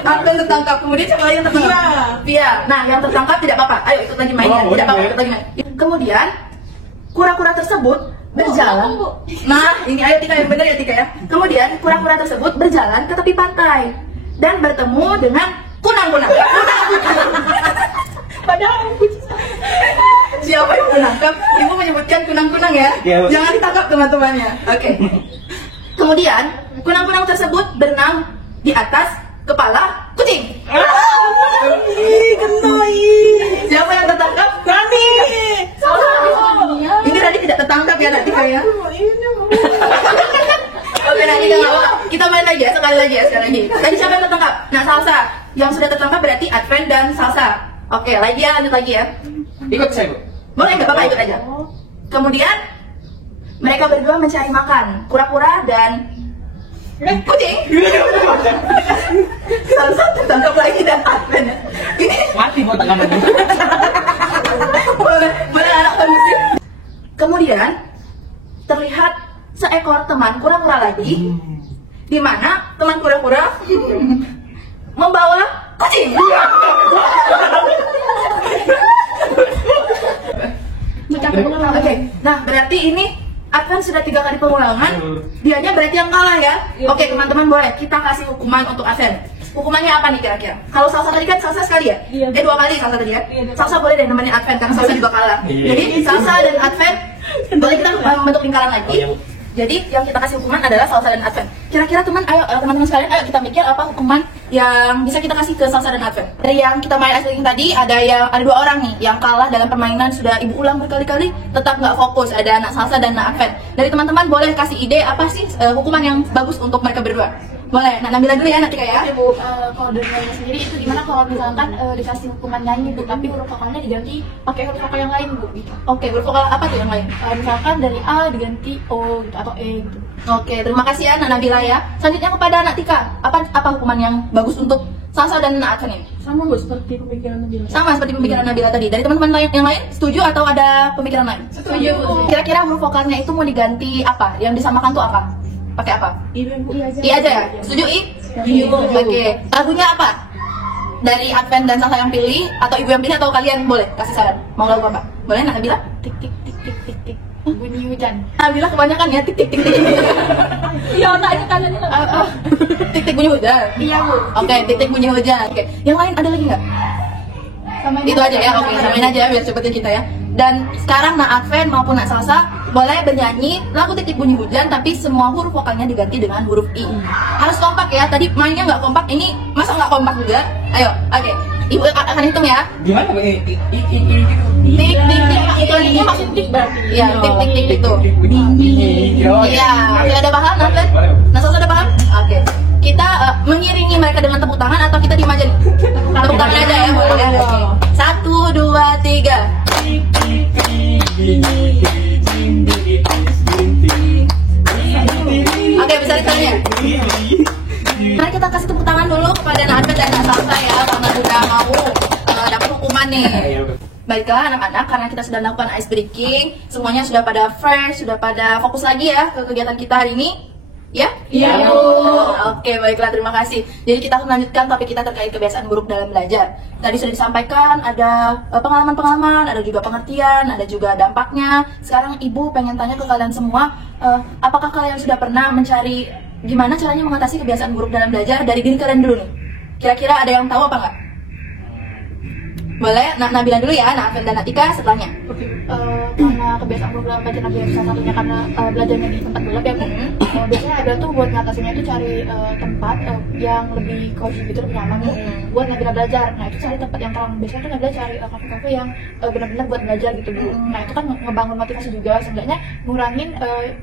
Adven tertangkap. Kemudian siapa yang tertangkap? Pia. Nah, yang tertangkap tidak apa-apa. Ayo ikut lagi mainnya. Tidak apa-apa, ikut lagi main. Kemudian kura-kura tersebut berjalan. Nah, ini ayo Tika yang benar ya Tika ya. Kemudian kura-kura tersebut berjalan ke tepi pantai dan bertemu dengan kunang-kunang. Padahal siapa yang menangkap? Ibu menyebutkan kunang-kunang ya. Jangan ditangkap teman-temannya. Oke. Kemudian kunang-kunang tersebut berenang di atas kepala kucing. Siapa yang tertangkap? Rani. Ini Rani tidak tertangkap ya nanti kayak. Oke, Rani nggak apa-apa. Kita main lagi ya, sekali lagi. Tadi siapa yang tertangkap? Nah, Salsa. Yang sudah tertangkap berarti Adven dan Salsa. Oke, lagi ya, lanjut lagi ya. Ikut saya, Bu. Boleh nggak Bapak ikut aja. Kemudian mereka berdua mencari makan, kura-kura dan kucing. Salsa tertangkap lagi dan Adven. Ini Mati buat tangan. boleh anak kondisi. Kemudian terlihat seekor teman kura-kura lagi, di mana teman kura-kura membawa Kucing. Oke, nah berarti ini akan sudah 3 kali pengulangan. Dianya berarti yang kalah ya. Oke teman-teman, boleh kita kasih hukuman untuk Advent. Hukumannya apa nih kira-kira? Kalau Salsa tadi kan Salsa sekali ya? 2 kali Salsa tadi ya? Salsa boleh deh nemenin Advent karena Salsa juga kalah. Jadi Salsa dan Advent boleh kita membentuk lingkaran lagi. Jadi yang kita kasih hukuman adalah Salsa dan Advent. Kira-kira teman-teman sekalian, ayo kita mikir apa hukuman yang bisa kita kasih ke Salsa dan Advent. Dari yang kita main ice breaking tadi, ada 2 orang nih yang kalah dalam permainan, sudah ibu ulang berkali-kali, tetap nggak fokus. Ada anak Salsa dan anak Advent. Dari teman-teman boleh kasih ide apa sih hukuman yang bagus untuk mereka berdua. Boleh, Nabila dulu ya, nanti ya. Bu, kalau dari Nabila sendiri itu gimana kalau misalkan dikasih hukuman nyanyi Bu, tapi huruf vokalnya diganti pakai huruf vokal yang lain Bu gitu. Oke, huruf vokal apa tuh yang lain? Misalkan dari A diganti O gitu atau E gitu. Oke, terima kasih ya Nabila ya. Selanjutnya kepada anak Tika, apa hukuman yang bagus untuk Salsa dan anak Advent ini? Sama Bu, seperti pemikiran Nabila. Sama seperti pemikiran Nabila tadi. Dari teman-teman yang lain setuju atau ada pemikiran lain? Setuju. Kira-kira huruf vokalnya itu mau diganti apa? Yang disamakan tuh apa? Pakai apa? I aja ya? Setuju I? Oke. Lagunya apa? Dari Advent dan Salsa yang pilih, atau ibu yang pilih, atau kalian boleh kasih saran? Mau lagu apa? Boleh Nabila? Tik tik tik tik tik tik. Bunyi hujan. Nabila kebanyakan ya tik tik tik tik. Iya, otak itu kanan itu. Tik tik bunyi hujan. Iya Bu. Oke, tik tik bunyi hujan. Oke. Yang lain ada lagi nggak? Samain Itu aja ya. Oke, samain aja biar cepetin kita ya. Dan sekarang Nak Advent maupun Nak Salsa boleh bernyanyi lagu Titik Bunyi Hujan, tapi semua huruf vokalnya diganti dengan huruf I. Harus kompak ya. Tadi mainnya nggak kompak, ini masa nggak kompak juga? Ayo, oke. Ibu akan hitung ya. Gimana Bu? Tik tik tik. Itu ini maksud tik berarti. Iya, tik tik tik itu. Iya, sudah ada paham Advent? Nah, Salsa ada paham? Oke. Kita mengiringi mereka dengan tepuk tangan atau kita diem aja nih? Tepuk tangan aja ya, boleh ya. Oke. 1, 2, 3. Oke, bisa ditanya. Mari kita kasih tepuk tangan dulu kepada Nak Advent dan Nak Salsa ya, karena sudah mau dapat hukuman nih. Baiklah anak-anak, karena kita sudah melakukan ice breaking, semuanya sudah pada fresh, sudah pada fokus lagi ya ke kegiatan kita hari ini. Ya? Iya, Bu. Oke, baiklah, terima kasih. Jadi kita akan lanjutkan topik kita terkait kebiasaan buruk dalam belajar. Tadi sudah disampaikan ada pengalaman-pengalaman, ada juga pengertian, ada juga dampaknya. Sekarang Ibu pengen tanya ke kalian semua, apakah kalian sudah pernah mencari gimana caranya mengatasi kebiasaan buruk dalam belajar dari diri kalian dulu nih? Kira-kira ada yang tahu apa nggak? Boleh, Nabila dulu ya, Nak Advent dan Atika setelahnya. Karena kebiasaan buruk dalam belajar Nabila salah satunya karena belajarnya di tempat gelap ya Bu. Biasanya Nabila tuh buat ngatasinnya itu cari tempat yang lebih cozy gitu, lebih nyaman tuh buat Nabila belajar. Nah itu cari tempat yang terang. Biasanya tuh Nabila cari kafe-kafe yang benar-benar buat belajar gitu Bu. Nah itu kan ngebangun motivasi juga, sebenarnya ngurangin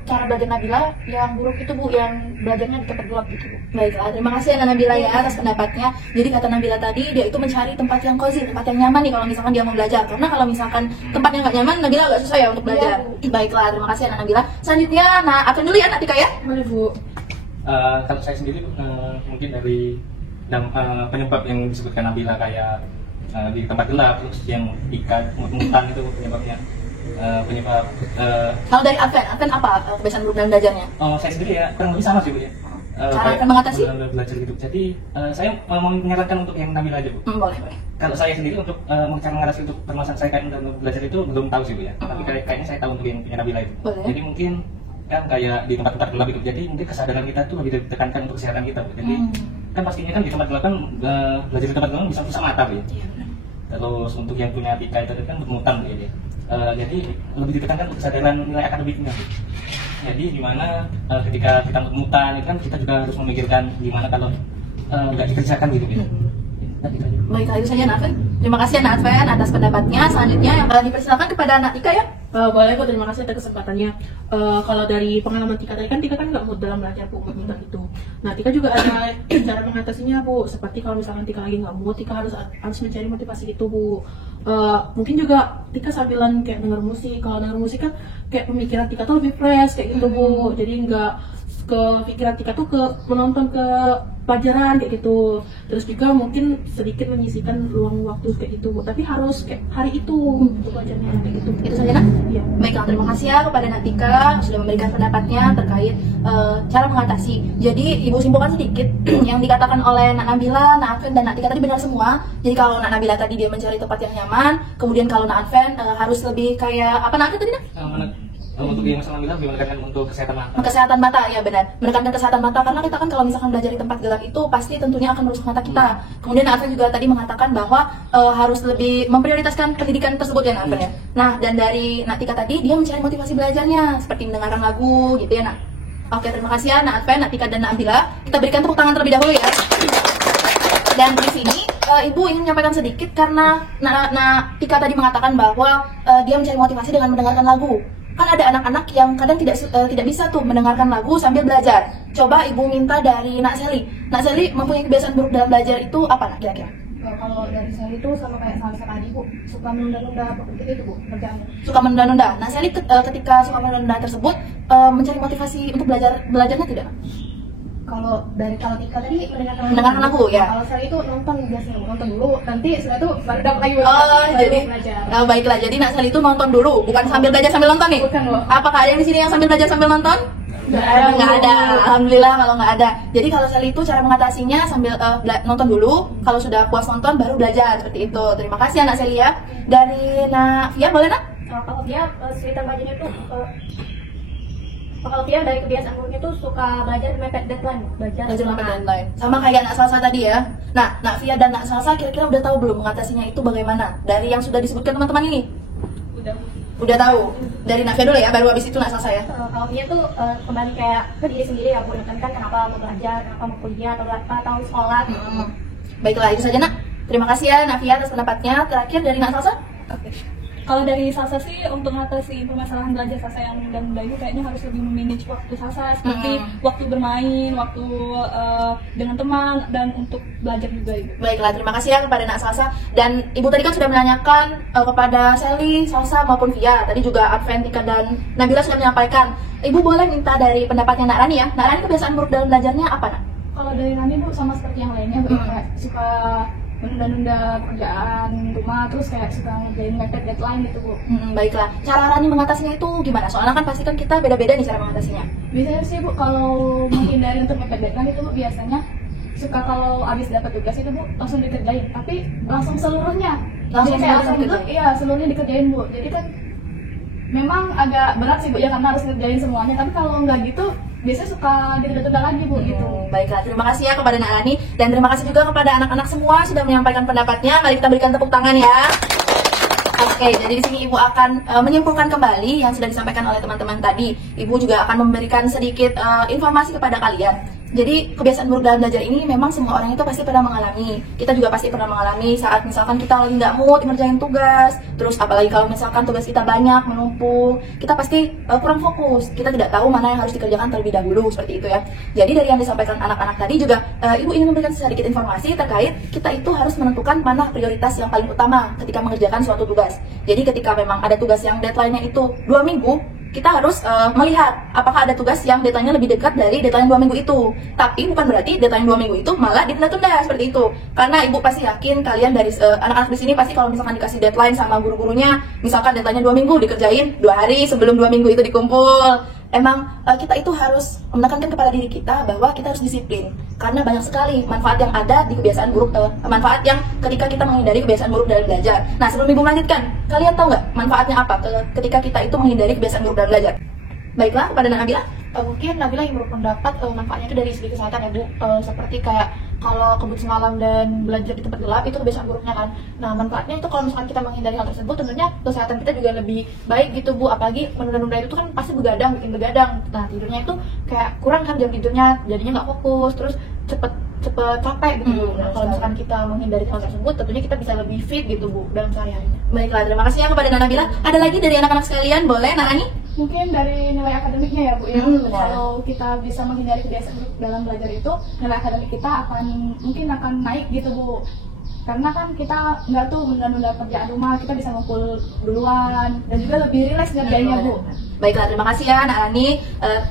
cara belajar Nabila yang buruk itu Bu, yang belajarnya di tempat gelap gitu Bu. Baiklah, terima kasih ya Nabila ya atas pendapatnya. Jadi kata Nabila tadi, dia itu mencari tempat yang cozy, tempat yang nyaman nih kalau misalkan dia mau belajar. Karena kalau misalkan tempatnya nggak nyaman, Nabila agak susah ya untuk belajar. Baiklah, terima kasih ya Nabila. Selanjutnya, Nak Advent dulu ya, Nak Tika ya. Boleh Bu. Kalau saya sendiri mungkin dari penyebab yang disebutkan Nabila kayak di tempat gelap, terus yang ikan mutan itu penyebabnya. Kalau dari Advent apa kebiasaan buruk dalam belajarnya? Saya sendiri ya kurang lebih sama sih Bu ya. Cara akan mengatasi? Belajar gitu. Jadi saya mau menyarankan untuk yang Nabila aja Bu. Boleh. Kalau saya sendiri untuk cara mengatasi untuk permasalahan saya kayak dalam belajar itu belum tahu sih Bu ya. Tapi kayaknya saya tahu untuk yang punya Nabila itu. Boleh. Jadi mungkin kan kayak di tempat-tempat gelap itu. Jadi mungkin kesadaran kita tuh lebih ditekankan untuk kesehatan kita Bu. Jadi kan pastinya kan di tempat gelap kan belajar di tempat gelap bisa rusak mata Bu ya. Iya benar. Terus untuk yang punya Tika itu kan bermutan Bu ya dia. Jadi lebih ditekankan untuk kesadaran nilai akademiknya Bu. Jadi dimana ketika kita bermutan itu kan kita juga harus memikirkan gimana kalau nggak dikerjakan gitu ya. Baiklah, itu saja Nak Advent. Terima kasih Nak Advent atas pendapatnya. Selanjutnya yang dipersilakan kepada Nak Tika ya. Boleh Bu, terima kasih atas kesempatannya. Kalau dari pengalaman Tika tadi kan Tika kan nggak mood dalam belajar Bu, mood itu. Nah Tika juga ada cara mengatasinya Bu. Seperti kalau misalkan Tika lagi nggak mood, Tika harus mencari motivasi itu Bu. Mungkin juga Tika sambilan kayak denger musik. Kalau denger musik kan kayak pemikiran Tika tuh lebih fresh kayak gitu Bu. Jadi nggak ke pikiran Tika tuh ke menonton ke pelajaran kayak gitu. Terus juga mungkin sedikit menyisihkan luang waktu kayak gitu, Bu. Tapi harus kayak hari itu untuk belajarnya kayak gitu. Itu saja, Nak? Iya. Baiklah, terima kasih ya kepada Nak Tika sudah memberikan pendapatnya terkait cara mengatasi. Jadi Ibu simpulkan sedikit yang dikatakan oleh Nak Nabila, Nak Anfen, dan Nak Tika tadi benar semua. Jadi kalau Nak Nabila tadi dia mencari tempat yang nyaman, kemudian kalau Nak Anfen harus lebih kayak apa Nak Anfen tadi, Nak? Untuk yang masalah bilang menekankan untuk kesehatan mata. Kesehatan mata, ya benar. Menekankan kesehatan mata karena kita kan kalau misalkan belajar di tempat gelap itu pasti tentunya akan merusak mata kita. Kemudian Nak Anfen juga tadi mengatakan bahwa harus lebih memprioritaskan pendidikan tersebut ya Nak Anfen ya. Nah, dan dari Nak Tika tadi dia mencari motivasi belajarnya seperti mendengarkan lagu gitu ya Nak. Oke, terima kasih ya Nak Anfen, Nak Tika, dan Nak Abila. Kita berikan tepuk tangan terlebih dahulu ya. Dan di sini Ibu ingin menyampaikan sedikit karena Nak Tika tadi mengatakan bahwa dia mencari motivasi dengan mendengarkan lagu. Kan ada anak-anak yang kadang tidak bisa tuh mendengarkan lagu sambil belajar. Coba Ibu minta dari Nak Seli. Nak Seli mempunyai kebiasaan buruk dalam belajar itu apa Nak kira-kira? Kalau dari saya itu sama kayak Salsa tadi Bu, suka menunda-nunda itu Bu kerjaannya. Suka menunda-nunda. Nak Seli ketika suka menunda tersebut mencari motivasi untuk belajarnya tidak? Kalau Tika tadi Mendengarkan lagu ya. Kalau saya itu nonton biasanya nonton dulu, nanti setelah itu baru dapat lagi Jadi belajar. baiklah. Jadi Nak Seli itu nonton dulu, bukan sambil belajar sambil nonton nih. Bukan, Bu. Apakah ada yang di sini yang sambil belajar sambil nonton? Nggak ada. Alhamdulillah kalau nggak ada. Jadi kalau Seli itu cara mengatasinya sambil nonton dulu, kalau sudah puas nonton baru belajar seperti itu. Terima kasih Nak Seli ya. Dari Nak Fia boleh Nak? Kalau dia cerita belajarnya tuh kalau dia dari kebiasaan buruknya tuh suka belajar mepet deadline, belajar mepet deadline. Sama kayak Nak Salsa tadi ya. Nah, Nak Fia dan Nak Salsa kira-kira udah tahu belum mengatasinya itu bagaimana? Dari yang sudah disebutkan teman-teman ini? Udah tahu. Dari Nak Fia dulu ya, baru habis itu Nak Salsa ya. Kalau dia tuh kembali kayak ke diri sendiri ya, menekankan kenapa mau belajar, kenapa mau kuliah atau sekolah. Baiklah, itu saja Nak. Terima kasih ya Nak Fia atas pendapatnya. Terakhir dari Nak Salsa. Kalau dari Salsa sih untuk mengatasi permasalahan belajar Salsa yang menunda itu kayaknya harus lebih memanage waktu Salsa seperti waktu bermain, waktu dengan teman, dan untuk belajar juga. Baiklah, terima kasih ya kepada Nak Salsa. Dan Ibu tadi kan sudah menanyakan kepada Seli, Salsa maupun Via. Tadi juga Adven, Tika, dan Nabila sudah menyampaikan. Ibu boleh minta dari pendapatnya Nak Rani ya. Nak Rani kebiasaan buruk dalam belajarnya apa Nak? Kalau dari Rani Bu sama seperti yang lainnya Bu, kayak suka menunda-nunda pekerjaan rumah, terus kayak suka ngerjain mepet deadline gitu Bu. Baiklah, cara Rani mengatasinya itu gimana? Soalnya kan pasti kan kita beda-beda nih cara mengatasinya. Biasanya sih Bu, kalau menghindari untuk mepet deadline itu Bu, biasanya suka kalau habis dapat tugas itu Bu langsung dikerjain, tapi langsung seluruhnya. Langsung gitu? Iya, seluruhnya dikerjain Bu. Jadi kan memang agak berat sih Bu ya karena harus ngerjain semuanya, tapi kalau nggak gitu biasanya suka ditunda-tunda lagi Bu gitu. Baiklah, terima kasih ya kepada Nak Rani, dan terima kasih juga kepada anak-anak semua sudah menyampaikan pendapatnya. Mari kita berikan tepuk tangan ya. Oke, jadi di sini Ibu akan menyimpulkan kembali yang sudah disampaikan oleh teman-teman tadi. Ibu juga akan memberikan sedikit informasi kepada kalian. Jadi kebiasaan buruk dalam belajar ini memang semua orang itu pasti pernah mengalami. Kita juga pasti pernah mengalami saat misalkan kita lagi nggak mood ngerjain tugas. Terus apalagi kalau misalkan tugas kita banyak menumpuk, kita pasti kurang fokus. Kita tidak tahu mana yang harus dikerjakan terlebih dahulu seperti itu ya. Jadi dari yang disampaikan anak-anak tadi juga Ibu ingin memberikan sedikit informasi terkait kita itu harus menentukan mana prioritas yang paling utama ketika mengerjakan suatu tugas. Jadi ketika memang ada tugas yang deadline-nya itu 2 minggu, kita harus melihat apakah ada tugas yang deadline-nya lebih dekat dari deadline 2 minggu itu. Tapi bukan berarti deadline 2 minggu itu malah ditunda-tunda seperti itu. Karena Ibu pasti yakin kalian dari anak-anak di sini pasti kalau misalkan dikasih deadline sama guru-gurunya, misalkan deadline-nya 2 minggu dikerjain 2 hari sebelum 2 minggu itu dikumpul. Emang kita itu harus menekankan kepada diri kita bahwa kita harus disiplin. Karena banyak sekali manfaat yang ada di kebiasaan buruk, manfaat yang ketika kita menghindari kebiasaan buruk dalam belajar. Nah, sebelum Ibu melanjutkan, kalian tahu nggak manfaatnya apa ketika kita itu menghindari kebiasaan buruk dalam belajar? Baiklah, kepada Nabila. Mungkin Nabila yang berpendapat manfaatnya itu dari segi kesehatan ya Bu. Seperti kayak kalau kebut semalam dan belajar di tempat gelap itu kebiasaan buruknya kan. Nah, manfaatnya itu kalau misalkan kita menghindari hal tersebut, tentunya kesehatan kita juga lebih baik gitu Bu. Apalagi menunda-nunda itu kan pasti bikin begadang. Nah, tidurnya itu kayak kurang kan jam tidurnya, jadinya nggak fokus, terus cepet capek gitu. Nah, kalau misalkan kita menghindari hal tersebut, tentunya kita bisa lebih fit gitu Bu dalam sehari-harinya. Baiklah, terima kasih ya kepada Nabila. Ada lagi dari anak-anak sekalian, boleh Nani? Mungkin dari nilai akademiknya ya Bu ya. Benar. Kalau kita bisa menghindari kebiasaan dalam belajar itu, nilai akademik kita akan naik gitu Bu. Karena kan kita nggak tuh menunda-nunda kerjaan rumah, kita bisa ngumpul duluan dan juga lebih rileks ngerjainnya Bu. Baiklah, terima kasih ya Nak Rani.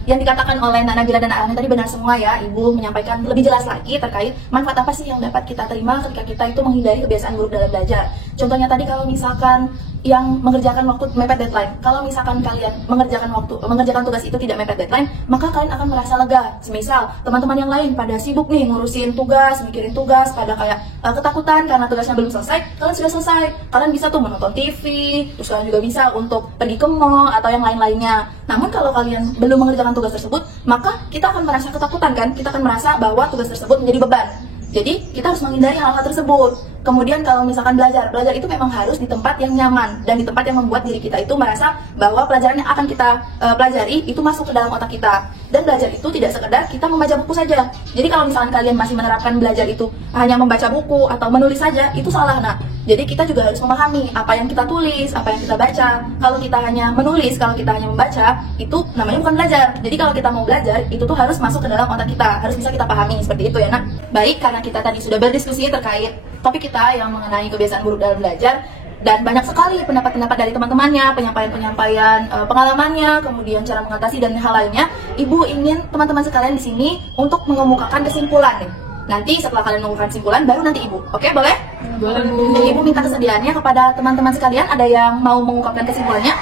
Yang dikatakan oleh Nak Nabila dan Nak Rani tadi benar semua ya. Ibu menyampaikan lebih jelas lagi terkait manfaat apa sih yang dapat kita terima ketika kita itu menghindari kebiasaan buruk dalam belajar. Contohnya tadi kalau misalkan yang mengerjakan waktu mepet deadline. Kalau misalkan kalian mengerjakan tugas itu tidak mepet deadline, maka kalian akan merasa lega. Semisal teman-teman yang lain pada sibuk nih ngurusin tugas, mikirin tugas, pada kayak ketakutan karena tugasnya belum selesai, kalian sudah selesai. Kalian bisa tuh menonton TV, terus kalian juga bisa untuk pergi ke mall atau yang lain-lainnya. Namun kalau kalian belum mengerjakan tugas tersebut, maka kita akan merasa ketakutan kan? Kita akan merasa bahwa tugas tersebut menjadi beban. Jadi kita harus menghindari hal-hal tersebut. Kemudian kalau misalkan belajar itu memang harus di tempat yang nyaman dan di tempat yang membuat diri kita itu merasa bahwa pelajaran yang akan kita pelajari itu masuk ke dalam otak kita. Dan belajar itu tidak sekedar kita membaca buku saja. Jadi kalau misalkan kalian masih menerapkan belajar itu hanya membaca buku atau menulis saja, itu salah nak. Jadi kita juga harus memahami apa yang kita tulis, apa yang kita baca. Kalau kita hanya menulis, kalau kita hanya membaca, itu namanya bukan belajar. Jadi kalau kita mau belajar, itu tuh harus masuk ke dalam otak kita, harus bisa kita pahami, seperti itu ya nak. Baik, karena kita tadi sudah berdiskusi terkait topik kita yang mengenai kebiasaan buruk dalam belajar, dan banyak sekali pendapat-pendapat dari teman-temannya, penyampaian pengalamannya, kemudian cara mengatasi dan hal lainnya. Ibu ingin teman-teman sekalian di sini untuk mengemukakan kesimpulan nih. Nanti setelah kalian mengemukakan kesimpulan, baru nanti ibu. Oke, boleh? Boleh, Bu. Ibu minta kesediaannya kepada teman-teman sekalian. Ada yang mau mengungkapkan kesimpulannya?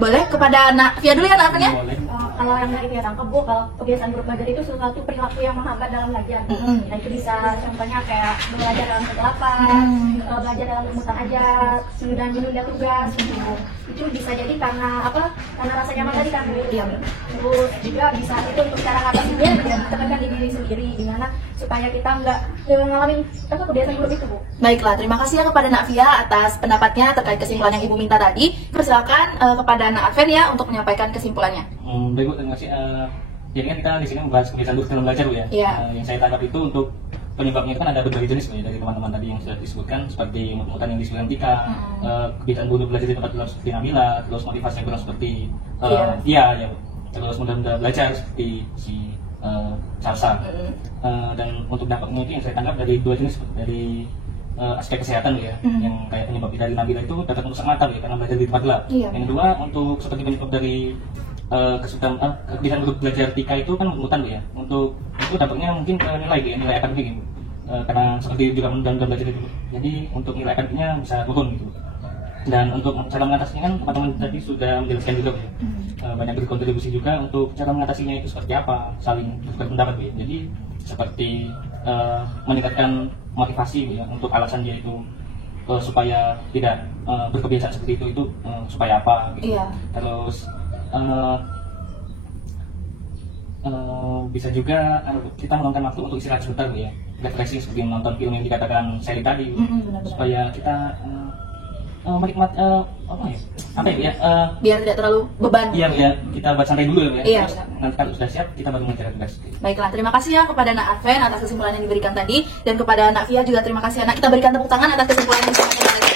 Boleh? Kepada Nak Fia dulu ya, Nak Fia? Boleh. Kalau yang dari dia tangkap Bu, kalau kebiasaan buruk belajar itu suatu perilaku yang menghambat dalam belajar. Dan itu bisa contohnya kayak belajar dalam kegelapan, belajar dalam remutan ajar, dan menunda tugas gitu. Itu bisa jadi karena apa? Karena rasa nyaman tadi kan Bu. Iya. Terus juga bisa itu untuk cara ngatasinnya dan tekankan di diri sendiri gimana supaya kita nggak ngalamin apa kebiasaan buruk itu Bu. Baiklah, terima kasih ya kepada Nak Fia atas pendapatnya terkait kesimpulan yang ibu minta tadi. Persilakan kepada Nak Adven ya untuk menyampaikan kesimpulannya. Baik Bu, terima kasih. Jadi kan kita di sini membahas kebiasaan buruk dalam belajar Bu ya. Iya. Yang saya tangkap itu untuk penyebabnya itu kan ada berbagai jenis Bu ya, dari teman-teman tadi yang sudah disebutkan, seperti mut-mutan yang disebutkan Tika, kebiasaan buruk belajar di tempat seperti Nabila, terus motivasi yang kurang seperti Tia ya, terus mudah-mudah belajar seperti si Salsa. Dan untuk dampaknya itu yang saya tangkap dari dua jenis, dari aspek kesehatan ya, yang kayak penyebab dari Nabila itu dapat merusak mata ya, karena belajar di tempat gelap. Yang kedua untuk seperti penyebab dari kebiasaan buruk belajar Tika itu kan mutan ya. Untuk itu dampaknya mungkin ke nilai akademik gitu. Karena seperti juga dalam belajar itu. Jadi untuk nilai akademiknya bisa turun gitu. Dan untuk cara mengatasinya kan teman-teman tadi sudah menjelaskan juga ya. Banyak berkontribusi juga untuk cara mengatasinya itu seperti apa, saling bertukar pendapat ya. Jadi seperti meningkatkan motivasi ya, untuk alasan dia itu supaya tidak berkebiasaan seperti itu supaya apa gitu. Iya. Terus bisa juga kita meluangkan waktu untuk istirahat sebentar ya, refreshing seperti menonton film yang dikatakan seri tadi, supaya kita menikmati biar tidak terlalu beban. Iya ya, kita buat santai dulu ya. Iya. Terus nanti kalau sudah siap kita baru mengejar tugas. Baiklah, terima kasih ya kepada Nak Adven atas kesimpulan yang diberikan tadi, dan kepada Nak Fia juga terima kasih anak. Kita berikan tepuk tangan atas kesimpulan yang disampaikan oleh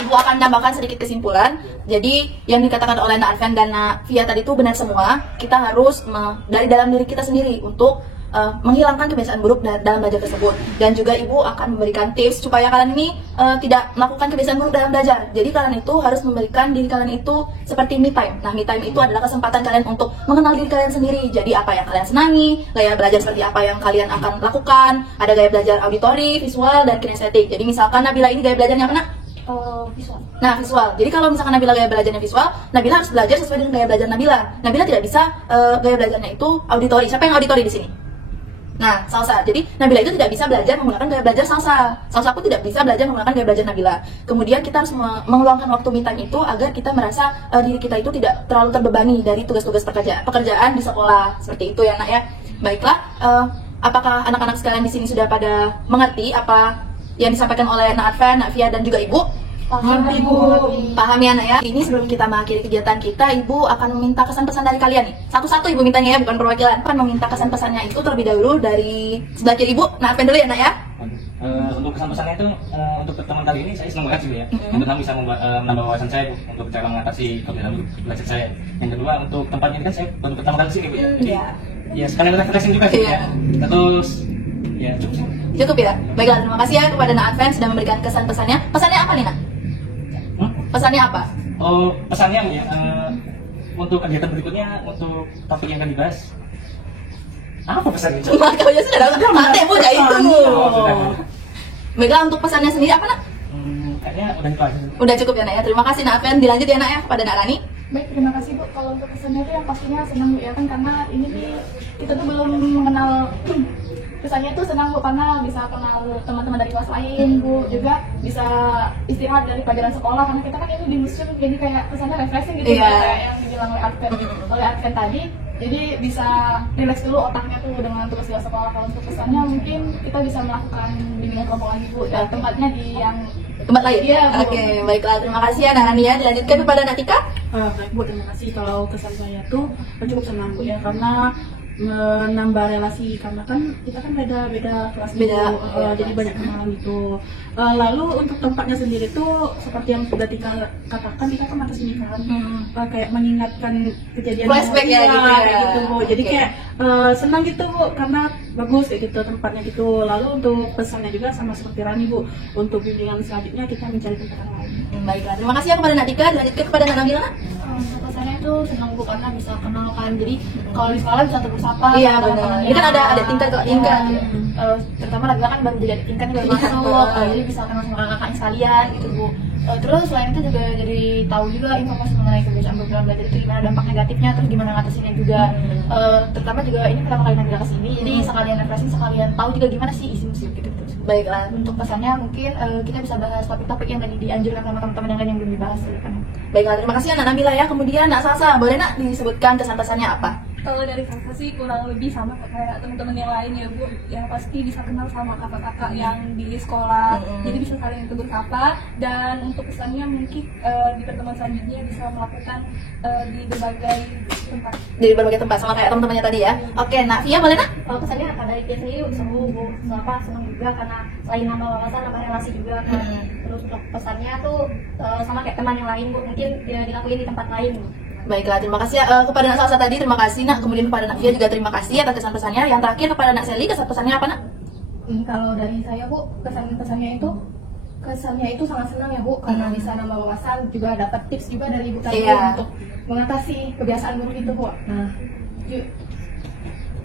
Ibu akan menambahkan sedikit kesimpulan. Jadi yang dikatakan oleh Nak Adven dan Nak Fia tadi itu benar semua. Kita harus dari dalam diri kita sendiri untuk menghilangkan kebiasaan buruk dalam belajar tersebut. Dan juga ibu akan memberikan tips supaya kalian ini tidak melakukan kebiasaan buruk dalam belajar. Jadi kalian itu harus memberikan diri kalian itu seperti me time. Nah, me time itu adalah kesempatan kalian untuk mengenal diri kalian sendiri. Jadi apa yang kalian senangi, gaya belajar seperti apa yang kalian akan lakukan. Ada gaya belajar auditori, visual, dan kinestetik. Jadi misalkan Nabila ini gaya belajarnya apa nak? Visual. Nah, visual. Jadi kalau misalkan Nabila gaya belajarnya visual, Nabila harus belajar sesuai dengan gaya belajar Nabila. Nabila tidak bisa gaya belajarnya itu auditori. Siapa yang auditori di sini? Nah, salsa. Jadi Nabila itu tidak bisa belajar menggunakan gaya belajar salsa. Salsa pun tidak bisa belajar menggunakan gaya belajar Nabila. Kemudian kita harus meluangkan waktu me time itu agar kita merasa diri kita itu tidak terlalu terbebani dari tugas-tugas pekerjaan di sekolah. Seperti itu ya, Nak ya. Baiklah, apakah anak-anak sekalian di sini sudah pada mengerti apa yang disampaikan oleh Nak Adven, Nak Fia, dan juga Ibu? Paham Ibu. Paham ya, Nak ya. Ini sebelum kita mengakhiri kegiatan kita, Ibu akan meminta kesan-pesan dari kalian nih. Satu-satu Ibu mintanya ya, bukan perwakilan. Akan meminta kesan-pesannya itu terlebih dahulu dari sebelah kiri Ibu. Nak Adven dulu ya, Nak ya. Untuk kesan-pesannya itu untuk teman kali ini saya senang banget sih ya. Yang pertama bisa menambah wawasan saya Bu, untuk cara mengatasi kebiasaan belajar saya. Yang kedua untuk tempatnya ini kan saya baru pertama kali sih Bu ya. Jadi ya sekalian refreshing juga sih ya. Terus ya cukup sih. Cukup ya. Baiklah, terima kasih ya kepada Nak Adven sudah memberikan kesan-pesannya. Pesannya apa nih, Nak? Pesannya apa? Oh, pesannya Bu, ya, untuk kegiatan berikutnya, untuk topik yang akan dibahas, apa pesannya? Makanya sudah dapat mati Bu, ya itu. Oh, sudah. Baiklah, untuk pesannya sendiri apa nak? Kayaknya udah itu aja. Udah cukup ya nak ya. Terima kasih nak Afen. Dilanjut ya nak ya kepada nak Rani. Baik, terima kasih Bu. Kalau untuk pesannya itu yang pastinya senang Bu ya kan, karena ini nih kita tuh belum mengenal kesannya tuh senang Bu karena bisa kenal teman-teman dari kelas lain Bu, juga bisa istirahat dari pelajaran sekolah karena kita kan ini di museum, jadi kayak kesannya refreshing gitu ya, kayak yang dibilang oleh Adven tadi. Jadi bisa relax dulu otaknya tuh dengan tugas-tugas sekolah. Kalau untuk pesannya mungkin kita bisa melakukan bimbingan kelompok lagi Bu, dan tempatnya di yang Tempat lain? Iya, Bu. Oke, baiklah. Terima kasih ya nak Rani ya. Dilanjutkan kepada nak Tika. Baik Bu, terima kasih. Kalau kesan saya tuh cukup senang Bu ya, karena menambah relasi, karena kan kita kan beda kelas Beda, Bu, jadi banyak kenalan gitu. Lalu untuk tempatnya sendiri tuh seperti yang sudah Tika katakan, kita kan atas ini kan kayak mengingatkan kejadian Flashback ya, Iya, gitu ya. kayak gitu Bu. Jadi Oke. kayak senang gitu Bu, karena bagus kayak gitu tempatnya gitu. Lalu untuk pesannya juga sama seperti Rani Bu, untuk bimbingan selanjutnya kita mencari tempat yang lain. Baiklah. Terima kasih ya kepada nak Tika. Dilanjutkan kepada nak Nabila. Untuk pesannya itu senang Bu karena bisa kenal kan, jadi kalau di sekolah bisa tegur sapa. Iya sama benar. teman-temannya. Ini kan ada tingkat kok, tingkat. Terutama Nabila kan baru jadi tingkat nih, baru masuk, jadi bisa kenal sama kakak-kakaknya sekalian gitu Bu. Terus selain itu juga jadi tahu juga informasi mengenai kebiasaan program belajar itu gimana dampak negatifnya, terus gimana ngatasinnya juga. Terutama juga ini pertama kali Nabila kesini, jadi sekalian refreshing, sekalian tahu juga gimana sih isi museum gitu. Baiklah. Untuk pesannya mungkin kita bisa bahas topik-topik yang tadi dianjurkan sama teman-teman yang lain yang belum dibahas gitu kan. Baiklah, terima kasih Nak Nabila ya. Kemudian Nak Salsa, boleh Nak disebutkan kesan-pesannya apa? Kalau dari kakak sih kurang lebih sama kayak teman-teman yang lain ya Bu, yang pasti bisa kenal sama kakak-kakak yang di sekolah, jadi bisa saling tegur sapa. Dan untuk pesannya mungkin di pertemuan selanjutnya bisa melakukan di berbagai tempat. Di berbagai tempat sama kayak teman-temannya tadi ya. Oke, Nak Via boleh Nak? Kalau pesannya akan dari dia sendiri seru Bu, senang juga karena selain nambah wawasan nambah relasi juga kan. Terus untuk pesannya tuh sama kayak teman yang lain Bu, mungkin dilakuin di tempat lain Bu. Baiklah, terima kasih kepada Nak Salsa tadi, terima kasih Nak. Kemudian kepada Nak Via juga terima kasih atas kesan-pesannya. Yang terakhir kepada Nak Sally, kesan-pesannya apa Nak? Kalau dari saya Bu, kesannya itu sangat senang ya Bu, karena bisa nambah wawasan, juga dapat tips juga dari Ibu tadi Iya. untuk mengatasi kebiasaan buruk itu Bu. Nah,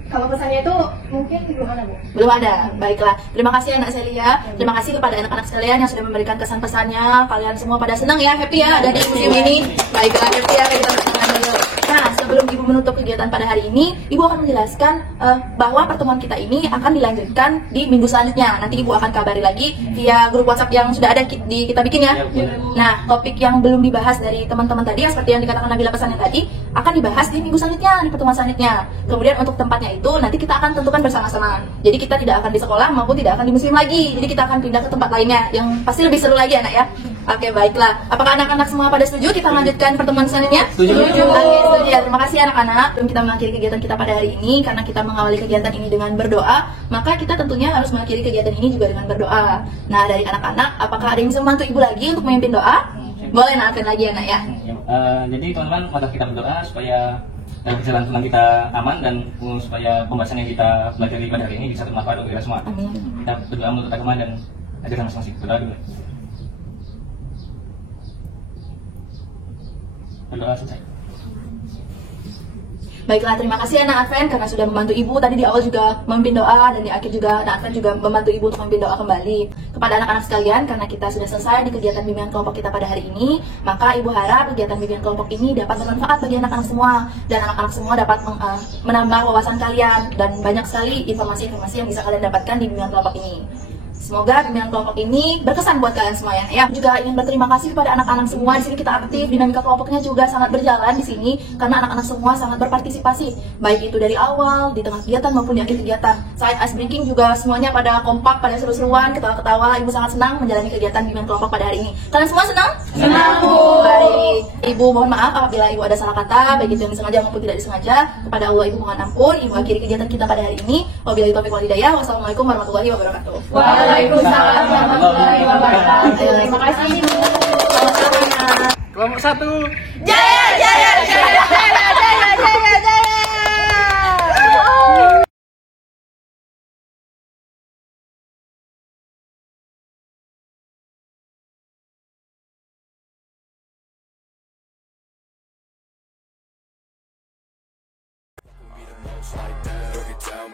kalau pesannya itu mungkin belum ada Bu. Belum ada. Baiklah. Terima kasih Anak Celia. Terima kasih kepada anak-anak sekalian yang sudah memberikan kesan pesannya. Kalian semua pada senang ya, happy ya ada di museum ini. Baiklah, happy ya, kita bersama dulu. Nah, sebelum Ibu menutup kegiatan pada hari ini, Ibu akan menjelaskan bahwa pertemuan kita ini akan dilanjutkan di minggu selanjutnya. Nanti Ibu akan kabari lagi via grup WhatsApp yang sudah ada di kita bikin ya. Nah, topik yang belum dibahas dari teman-teman tadi, seperti yang dikatakan Nabila pesannya tadi, akan dibahas di minggu selanjutnya, di pertemuan selanjutnya. Kemudian untuk tempatnya itu nanti kita akan tentukan bersama-sama. Jadi kita tidak akan di sekolah maupun tidak akan di museum lagi. Jadi kita akan pindah ke tempat lainnya yang pasti lebih seru lagi anak ya. Oke, baiklah. Apakah anak-anak semua pada setuju kita lanjutkan pertemuan selanjutnya? Setuju. Oke, setuju ya. Terima kasih anak-anak. Sebelum kita mengakhiri kegiatan kita pada hari ini, karena kita mengawali kegiatan ini dengan berdoa, maka kita tentunya harus mengakhiri kegiatan ini juga dengan berdoa. Nah, dari anak-anak, apakah ada yang bisa membantu Ibu lagi untuk memimpin doa? Boleh naafin lagi anak ya. Jadi teman-teman, mari kita berdoa supaya perjalanan kita aman dan supaya pembahasan yang kita pelajari pada hari ini bisa bermanfaat untuk kita semua. Amin. Kita berdoa menurut agama dan ajaran masing-masing. Berdoa dulu. Berdoa selesai. Baiklah, terima kasih anak Advent karena sudah membantu Ibu. Tadi di awal juga memimpin doa dan di akhir juga anak Advent juga membantu Ibu untuk memimpin doa kembali. Kepada anak-anak sekalian, karena kita sudah selesai di kegiatan bimbingan kelompok kita pada hari ini, maka Ibu harap kegiatan bimbingan kelompok ini dapat bermanfaat bagi anak-anak semua. Dan anak-anak semua dapat menambah wawasan kalian. Dan banyak sekali informasi-informasi yang bisa kalian dapatkan di bimbingan kelompok ini. Semoga bimbingan kelompok ini berkesan buat kalian semua ya. Juga ingin berterima kasih kepada anak-anak semua. Di sini kita aktif, dinamika kelompoknya juga sangat berjalan di sini karena anak-anak semua sangat berpartisipasi, baik itu dari awal, di tengah kegiatan maupun di akhir kegiatan. Saat ice breaking juga semuanya pada kompak, pada seru-seruan, ketawa-ketawa. Ibu sangat senang menjalani kegiatan bimbingan kelompok pada hari ini. Kalian semua senang? Senang, Bu. Baik. Ibu mohon maaf apabila Ibu ada salah kata, baik itu yang disengaja maupun tidak disengaja. Kepada Allah Ibu mohon ampun. Ibu akhiri kegiatan kita pada hari ini. Wabillahi taufiq wal hidayah. Wassalamualaikum warahmatullahi wabarakatuh. Waalaikumsalam warahmatullahi wabarakatuh. Terima kasih Ibu. Selamat. Kelompok 1. Jaya, jaya, jaya, jaya, jaya, jaya, jaya.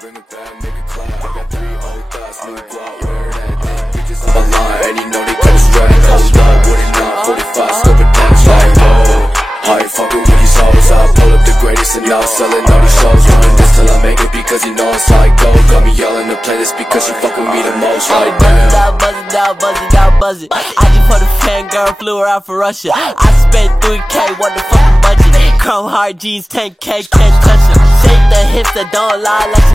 bring it back, make it clap. I got 3 old thoughts, new guap, where that thing? Bitches on my line, and you know they kinda strapped. Hold up, what it not, 45, scope it down, like, whoa. I ain't fucking with these hoes, I pull up the greatest and now selling all these shows. Doing this till I make it because you know it's like gold. Got me yelling to play this because you fucking me the most, like damn. Buzz it out, buzz it out, buzz it. I just put a fangirl, flew her out for Russia. I spent 3K, what the fucking budget? Chrome hard G's, 10K, can't touch it. Shake the hips that don't lie like